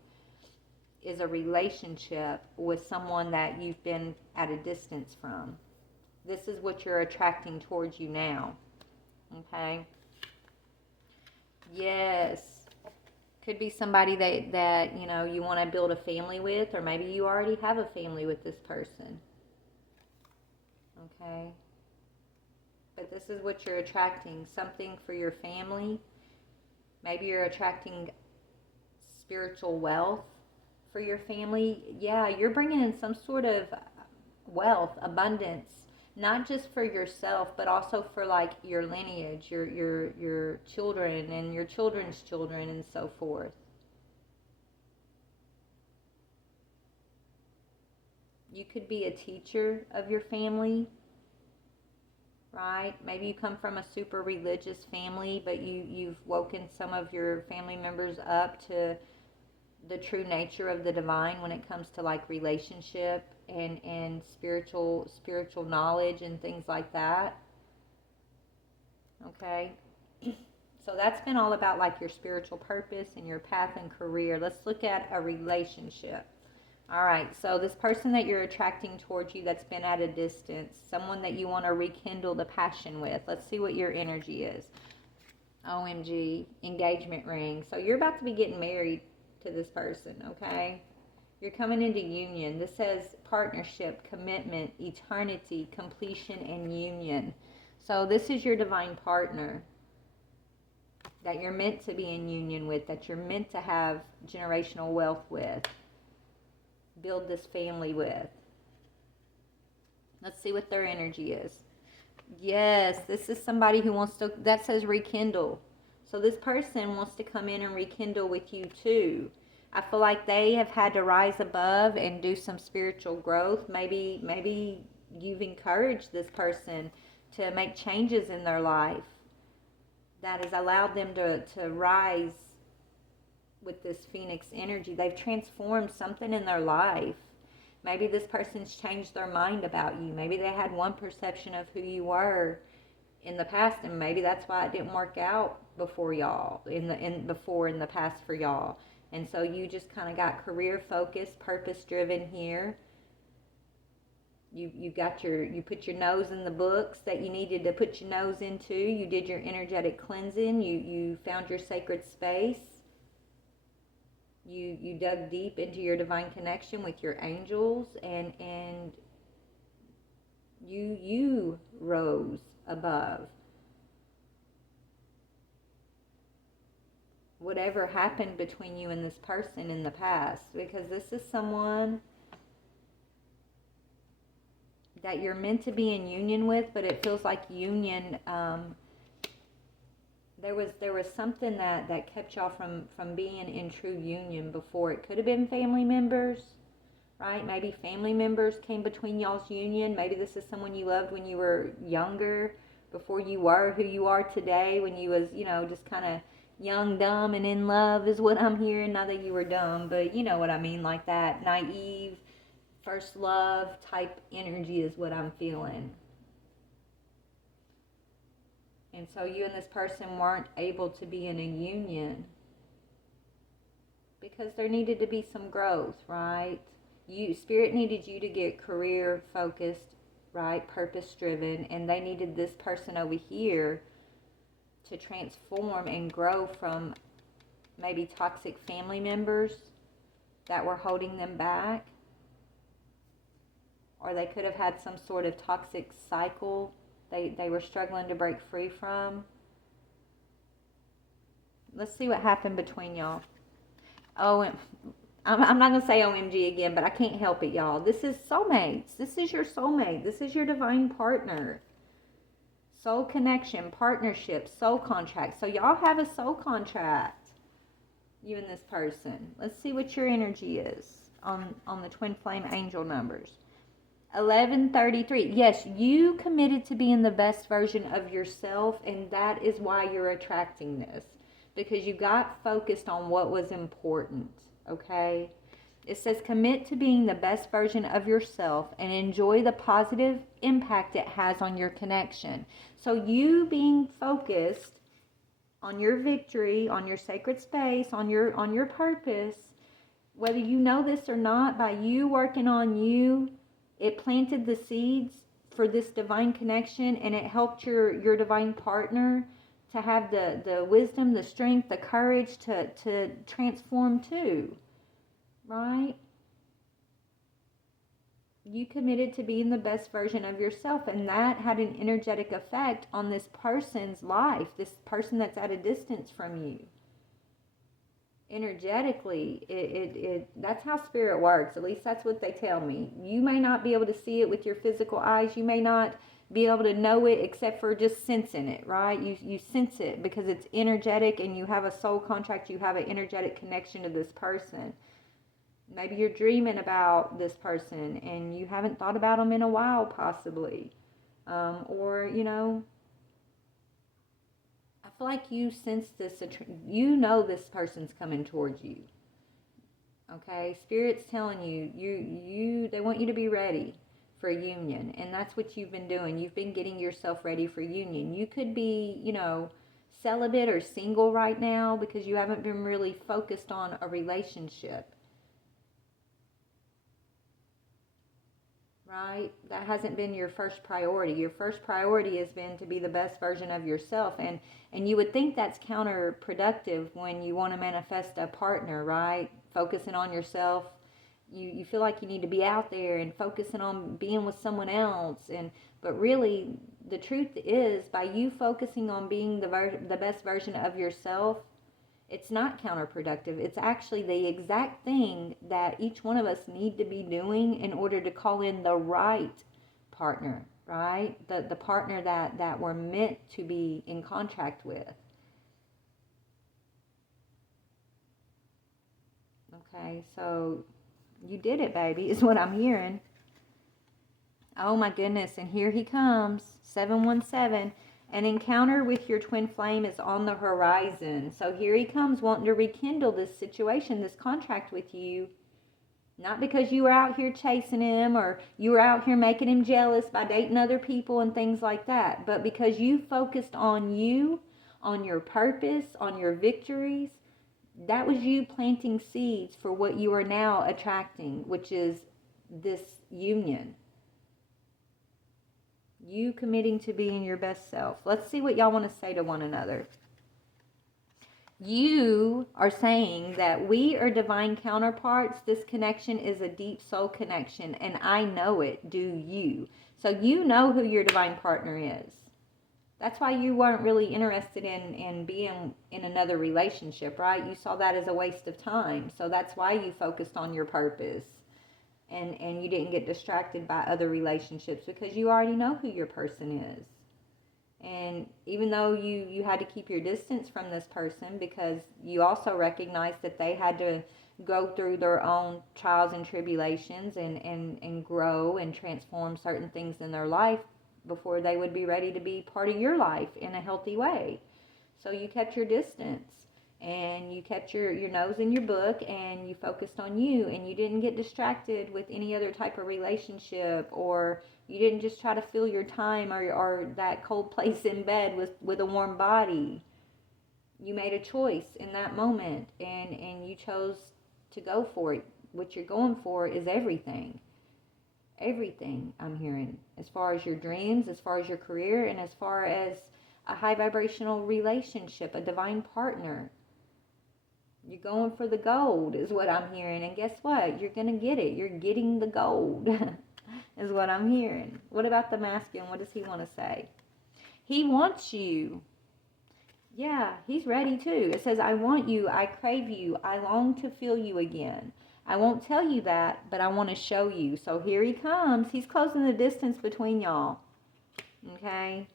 is a relationship with someone that you've been at a distance from. This is what you're attracting towards you now. Okay? Yes. Could be somebody that you know you want to build a family with, or maybe you already have a family with this person. Okay? But this is what you're attracting, something for your family. Maybe you're attracting spiritual wealth for your family. Yeah, you're bringing in some sort of wealth, abundance, not just for yourself, but also for like your lineage, your children and your children's children and so forth. You could be a teacher of your family, right? Maybe you come from a super religious family, but you've woken some of your family members up to the true nature of the divine when it comes to like relationship and spiritual knowledge and things like that. Okay? So that's been all about like your spiritual purpose and your path and career. Let's look at a relationship. All right, so this person that you're attracting towards you that's been at a distance, someone that you want to rekindle the passion with. Let's see what your energy is. OMG, engagement ring. So you're about to be getting married to this person, okay? You're coming into union. This says partnership, commitment, eternity, completion, and union. So this is your divine partner that you're meant to be in union with, that you're meant to have generational wealth with, build this family with. Let's see what their energy is. Yes, this is somebody who wants to, that says rekindle. So this person wants to come in and rekindle with you too. I feel like they have had to rise above and do some spiritual growth. Maybe you've encouraged this person to make changes in their life. that has allowed them to rise with this Phoenix energy. They've transformed something in their life. Maybe this person's changed their mind about you. Maybe they had one perception of who you were in the past, and maybe that's why it didn't work out before y'all in the past for y'all. And so you just kind of got career focused, purpose driven here. You put your nose in the books that you needed to put your nose into. You did your energetic cleansing. You found your sacred space. You dug deep into your divine connection with your angels, and you rose above whatever happened between you and this person in the past, because this is someone that you're meant to be in union with, but it feels like union, there was something that kept y'all from being in true union before. It could have been family members, right? Maybe family members came between y'all's union. Maybe this is someone you loved when you were younger, before you were who you are today, when you was, just kind of young, dumb, and in love is what I'm hearing. Not that you were dumb, but you know what I mean, like that naive, first love type energy is what I'm feeling. And so you and this person weren't able to be in a union because there needed to be some growth, right? Spirit needed you to get career focused, right? Purpose driven, and they needed this person over here to transform and grow from maybe toxic family members that were holding them back. Or they could have had some sort of toxic cycle they were struggling to break free from. Let's see what happened between y'all. Oh, I'm not going to say OMG again, but I can't help it, y'all. This is soulmates. This is your soulmate. This is your divine partner. Soul connection, partnership, soul contract. So y'all have a soul contract, you and this person. Let's see what your energy is on the twin flame angel numbers. 1133. Yes, you committed to being the best version of yourself, and that is why you're attracting this, because you got focused on what was important. Okay, it says commit to being the best version of yourself and enjoy the positive impact it has on your connection. So you being focused on your victory, on your sacred space, on your purpose, whether you know this or not, by you working on you, it planted the seeds for this divine connection, and it helped your divine partner to have the wisdom, the strength, the courage to transform too, right? You committed to being the best version of yourself, and that had an energetic effect on this person's life, this person that's at a distance from you. Energetically, that's how spirit works. At least that's what they tell me. You may not be able to see it with your physical eyes. You may not be able to know it except for just sensing it, right? You sense it because it's energetic, and you have a soul contract. You have an energetic connection to this person. Maybe you're dreaming about this person and you haven't thought about them in a while, possibly. Or, I feel like you sense this, this person's coming towards you. Okay, Spirit's telling you, they want you to be ready for union, and that's what you've been doing. You've been getting yourself ready for union. You could be, celibate or single right now because you haven't been really focused on a relationship. Right? That hasn't been your first priority. Your first priority has been to be the best version of yourself. And you would think that's counterproductive when you want to manifest a partner, right? Focusing on yourself. You feel like you need to be out there and focusing on being with someone else. But really, the truth is, by you focusing on being the best version of yourself, it's not counterproductive. It's actually the exact thing that each one of us need to be doing in order to call in the right partner, right? The partner that we're meant to be in contract with. Okay, so you did it, baby, is what I'm hearing. Oh my goodness, and here he comes, 717. An encounter with your twin flame is on the horizon. So here he comes wanting to rekindle this situation, this contract with you. Not because you were out here chasing him or you were out here making him jealous by dating other people and things like that, but because you focused on you, on your purpose, on your victories. That was you planting seeds for what you are now attracting, which is this union. You committing to being your best self. Let's see what y'all want to say to one another. You are saying that we are divine counterparts. This connection is a deep soul connection, and I know it. Do you? So you know who your divine partner is. That's why you weren't really interested in being in another relationship, right? You saw that as a waste of time. So that's why you focused on your purpose, and you didn't get distracted by other relationships, because you already know who your person is. And even though you had to keep your distance from this person, because you also recognized that they had to go through their own trials and tribulations and grow and transform certain things in their life before they would be ready to be part of your life in a healthy way. So you kept your distance, and you kept your nose in your book, and you focused on you, and you didn't get distracted with any other type of relationship, or you didn't just try to fill your time or that cold place in bed with a warm body. You made a choice in that moment, and you chose to go for it. What you're going for is everything. Everything, I'm hearing, as far as your dreams, as far as your career, and as far as a high vibrational relationship, a divine partner. You're going for the gold is what I'm hearing. And guess what? You're going to get it. You're getting the gold is what I'm hearing. What about the masculine? What does he want to say? He wants you. Yeah, he's ready too. It says, I want you. I crave you. I long to feel you again. I won't tell you that, but I want to show you. So here he comes. He's closing the distance between y'all. Okay?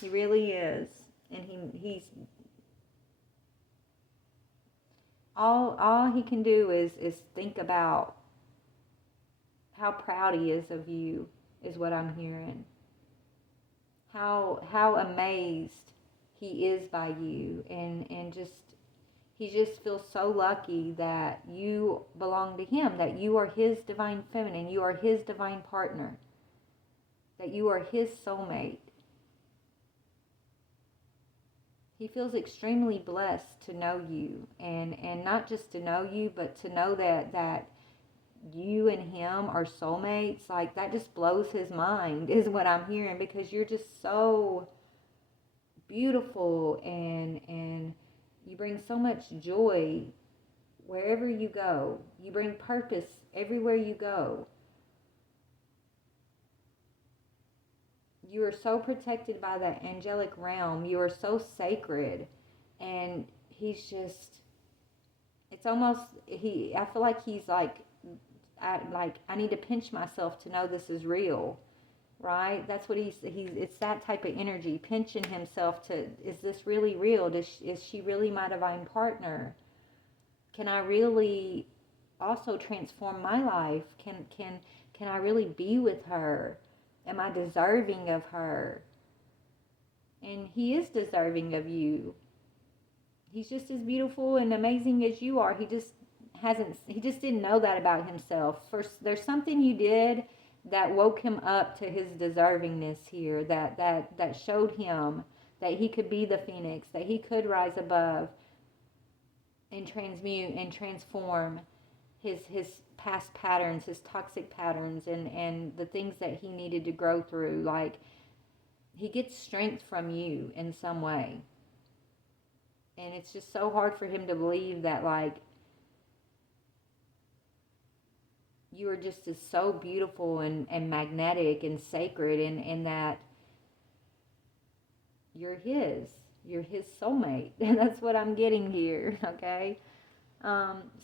He really is. And he's all he can do is think about how proud he is of you, is what I'm hearing. How amazed he is by you, and just he just feels so lucky that you belong to him, that you are his divine feminine, you are his divine partner, that you are his soulmate. He feels extremely blessed to know you, and not just to know you, but to know that you and him are soulmates. Like, that just blows his mind, is what I'm hearing, because you're just so beautiful, and you bring so much joy wherever you go. You bring purpose everywhere you go. You are so protected by that angelic realm. You are so sacred. And he's just, it's almost, I feel like he's like, I need to pinch myself to know this is real, right? That's what it's that type of energy, pinching himself to, is this really real? Is she really my divine partner? Can I really also transform my life? Can I really be with her? Am I deserving of her? And he is deserving of you. He's just as beautiful and amazing as you are. He just didn't know that about himself. First, there's something you did that woke him up to his deservingness here, that showed him that he could be the phoenix, that he could rise above and transmute and transform his past patterns, his toxic patterns, and the things that he needed to grow through. Like, he gets strength from you in some way. And it's just so hard for him to believe that, like, you are just as so beautiful and magnetic and sacred, and that you're his soulmate. That's what I'm getting here, okay?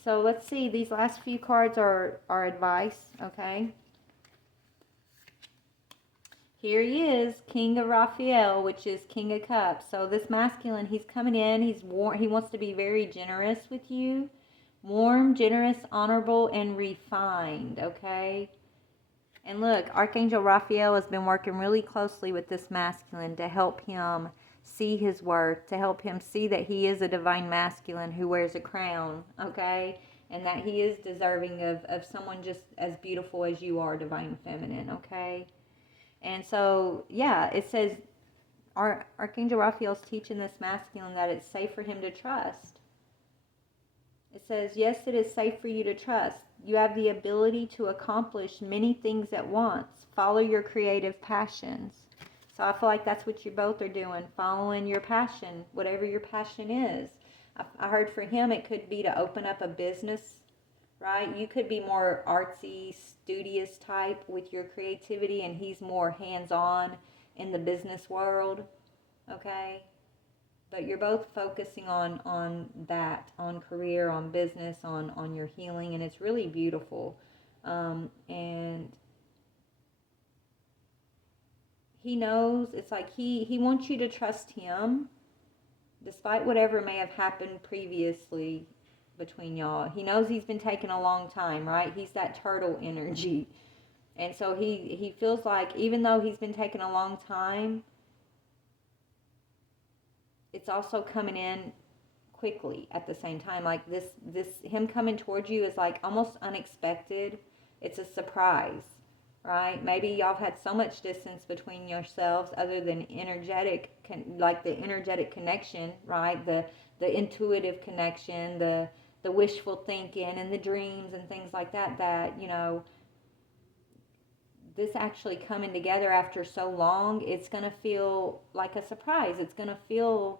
So let's see. These last few cards are advice, okay? Here he is, King of Raphael, which is King of Cups. So this masculine, he's coming in. He's warm. He wants to be very generous with you. Warm, generous, honorable, and refined, okay? And look, Archangel Raphael has been working really closely with this masculine to help him see his worth, to help him see that he is a divine masculine who wears a crown, okay? And that he is deserving of someone just as beautiful as you are, divine feminine, okay? And so, yeah, it says Archangel Raphael's teaching this masculine that it's safe for him to trust. It says, yes, it is safe for you to trust. You have the ability to accomplish many things at once. Follow your creative passions. So I feel like that's what you both are doing, following your passion, whatever your passion is. I heard for him it could be to open up a business, right? You could be more artsy, studious type with your creativity, and he's more hands-on in the business world, okay? But you're both focusing on that, on career, on business, on your healing, and it's really beautiful. And he knows, it's like he wants you to trust him, despite whatever may have happened previously between y'all. He knows he's been taking a long time, right? He's that turtle energy. And so he feels like even though he's been taking a long time, it's also coming in quickly at the same time. Like this him coming towards you is like almost unexpected. It's a surprise, right? Maybe y'all have had so much distance between yourselves other than energetic, like the energetic connection, right? The intuitive connection, the wishful thinking and the dreams and things like that, that, you know, this actually coming together after so long, it's going to feel like a surprise. It's going to feel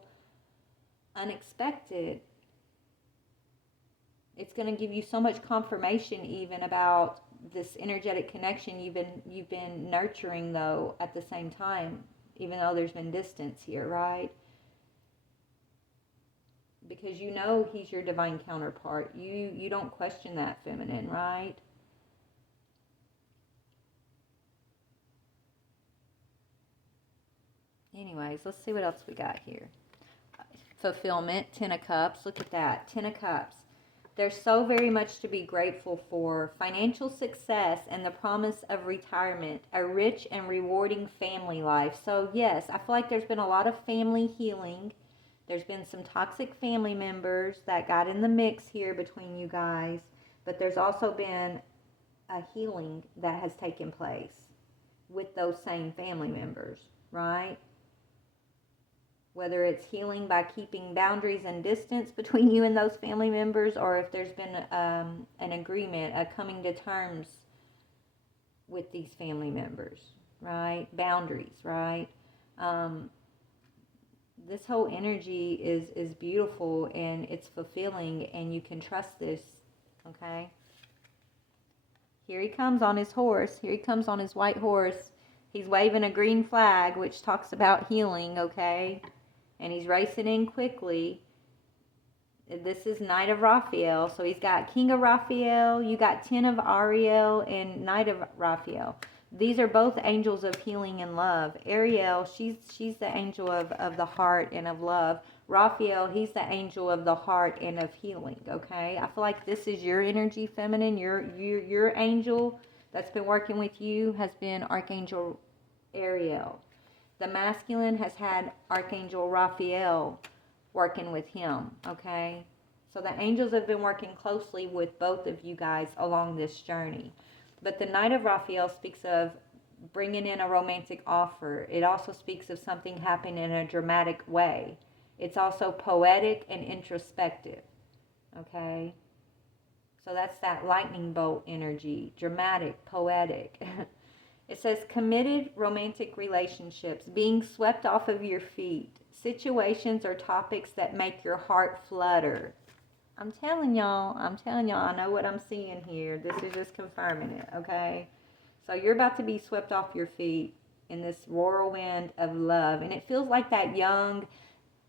unexpected. It's going to give you so much confirmation even about this energetic connection you've been nurturing, though, at the same time, even though there's been distance here, right? Because you know he's your divine counterpart. You don't question that, feminine, right? Anyways, let's see what else we got here. Fulfillment, 10 of Cups. Look at that, 10 of Cups. There's so very much to be grateful for. Financial success and the promise of retirement. A rich and rewarding family life. So yes, I feel like there's been a lot of family healing. There's been some toxic family members that got in the mix here between you guys. But there's also been a healing that has taken place with those same family members, right? Whether it's healing by keeping boundaries and distance between you and those family members, or if there's been an agreement, a coming to terms with these family members, right? Boundaries, right? This whole energy is beautiful and it's fulfilling, and you can trust this, okay? Here he comes on his horse. Here he comes on his white horse. He's waving a green flag, which talks about healing, okay? And he's racing in quickly. This is Knight of Raphael. So he's got King of Raphael, you got 10 of Ariel, and Knight of Raphael. These are both angels of healing and love. Ariel, she's the angel of the heart and of love. Raphael, he's the angel of the heart and of healing, okay? I feel like this is your energy, feminine. Your angel that's been working with you has been Archangel Ariel. The masculine has had Archangel Raphael working with him, okay? So the angels have been working closely with both of you guys along this journey. But the Knight of Raphael speaks of bringing in a romantic offer. It also speaks of something happening in a dramatic way. It's also poetic and introspective, okay? So that's that lightning bolt energy, dramatic, poetic. It says committed romantic relationships, being swept off of your feet, situations or topics that make your heart flutter. I'm telling y'all, I know what I'm seeing here. This is just confirming it, okay? So you're about to be swept off your feet in this whirlwind of love. And it feels like that young,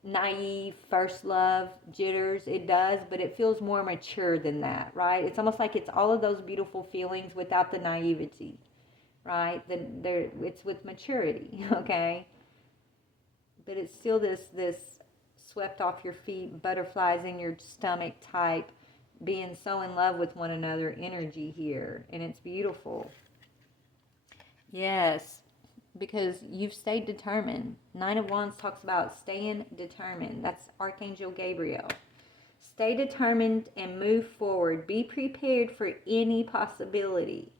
naive first love jitters. It does, but it feels more mature than that, right? It's almost like it's all of those beautiful feelings without the naivety. Right? It's with maturity, okay? But it's still this swept off your feet, butterflies in your stomach type, being so in love with one another energy here, and it's beautiful. Yes, because you've stayed determined. Nine of Wands talks about staying determined. That's Archangel Gabriel. Stay determined and move forward. Be prepared for any possibility.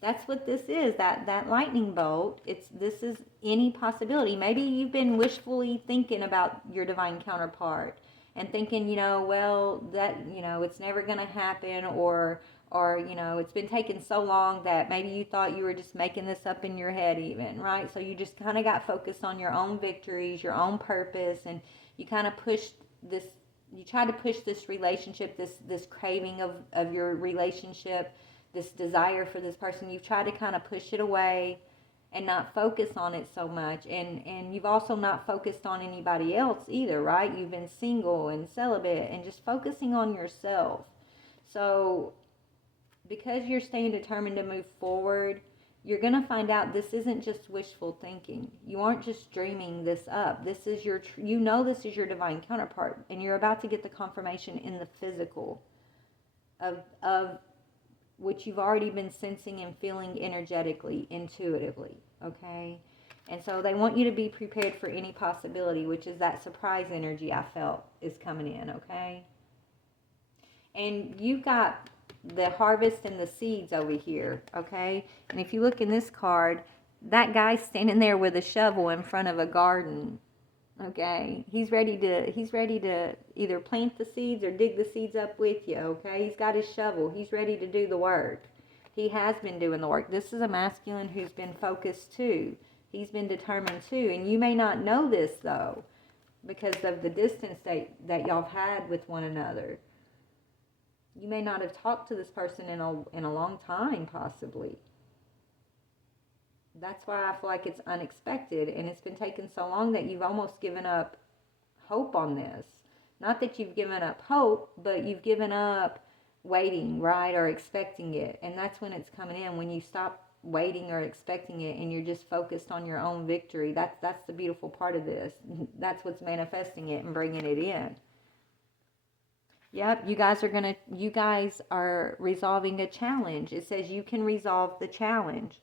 That's what this is. That lightning bolt. This is any possibility. Maybe you've been wishfully thinking about your divine counterpart and thinking, well, that, it's never going to happen, or it's been taking so long that maybe you thought you were just making this up in your head even, right? So you just kind of got focused on your own victories, your own purpose, and you kind of pushed this, you try to push this relationship, this craving of your relationship, this desire for this person. You've tried to kind of push it away and not focus on it so much, and you've also not focused on anybody else either, right? You've been single and celibate and just focusing on yourself. So because you're staying determined to move forward, you're going to find out this isn't just wishful thinking. You aren't just dreaming this up. This is your, this is your divine counterpart, and you're about to get the confirmation in the physical of which you've already been sensing and feeling energetically, intuitively, okay? And so they want you to be prepared for any possibility, which is that surprise energy I felt is coming in, okay? And you've got the harvest and the seeds over here, okay? And if you look in this card, that guy's standing there with a shovel in front of a garden, okay? He's ready to either plant the seeds or dig the seeds up with you, okay? He's got his shovel. He's ready to do the work. He has been doing the work. This is a masculine who's been focused too. He's been determined too. And you may not know this though, because of the distance that y'all have had with one another. You may not have talked to this person in a long time, possibly. That's why I feel like it's unexpected, and it's been taking so long that you've almost given up hope on this. Not that you've given up hope, but you've given up waiting, right, or expecting it. And that's when it's coming in, when you stop waiting or expecting it and you're just focused on your own victory. That's the beautiful part of this. That's what's manifesting it and bringing it in. Yep, you guys are resolving a challenge. It says you can resolve the challenge.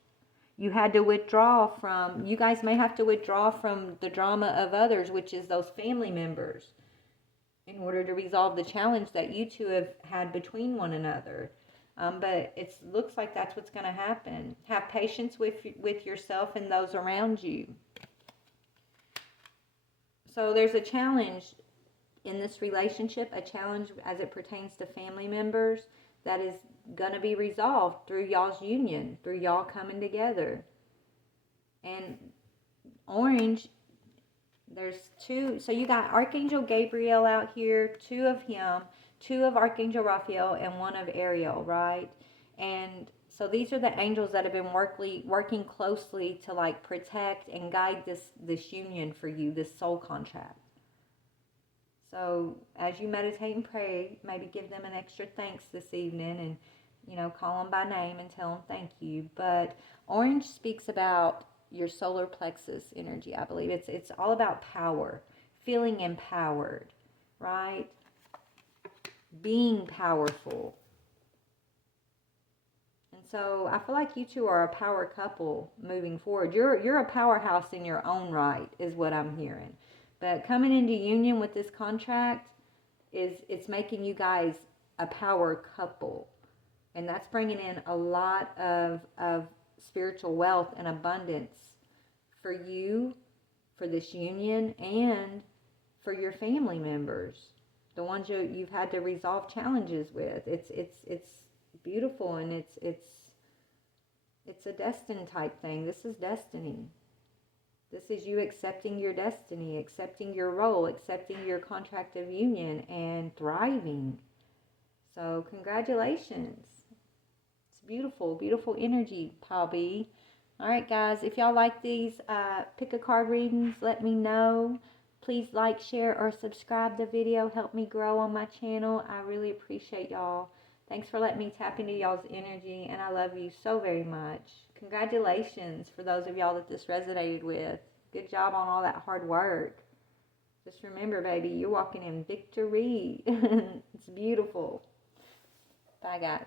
You had to withdraw from, you guys may have to withdraw from the drama of others, which is those family members, in order to resolve the challenge that you two have had between one another. But it looks like that's what's going to happen. Have patience with yourself and those around you. So there's a challenge in this relationship, a challenge as it pertains to family members that is going to be resolved through y'all's union, through y'all coming together. And orange, there's two. So you got Archangel Gabriel out here, two of him, two of Archangel Raphael, and one of Ariel, right? And so these are the angels that have been working closely to like protect and guide this union for you, this soul contract. So as you meditate and pray, maybe give them an extra thanks this evening, and call them by name and tell them thank you. But orange speaks about your solar plexus energy, I believe. It's all about power, feeling empowered, right? Being powerful. And so I feel like you two are a power couple moving forward. You're a powerhouse in your own right, is what I'm hearing. But coming into union with this contract it's making you guys a power couple. And that's bringing in a lot of spiritual wealth and abundance for you, for this union, and for your family members, the ones you've had to resolve challenges with. It's beautiful, and it's a destined type thing. This is destiny. This is you accepting your destiny, accepting your role, accepting your contract of union, and thriving. So congratulations. It's beautiful, beautiful energy, Pile B. All right, guys, if y'all like these pick a card readings, let me know. Please like, share, or subscribe the video. Help me grow on my channel. I really appreciate y'all. Thanks for letting me tap into y'all's energy, and I love you so very much. Congratulations for those of y'all that this resonated with. Good job on all that hard work. Just remember, baby, you're walking in victory. It's beautiful. Bye, guys.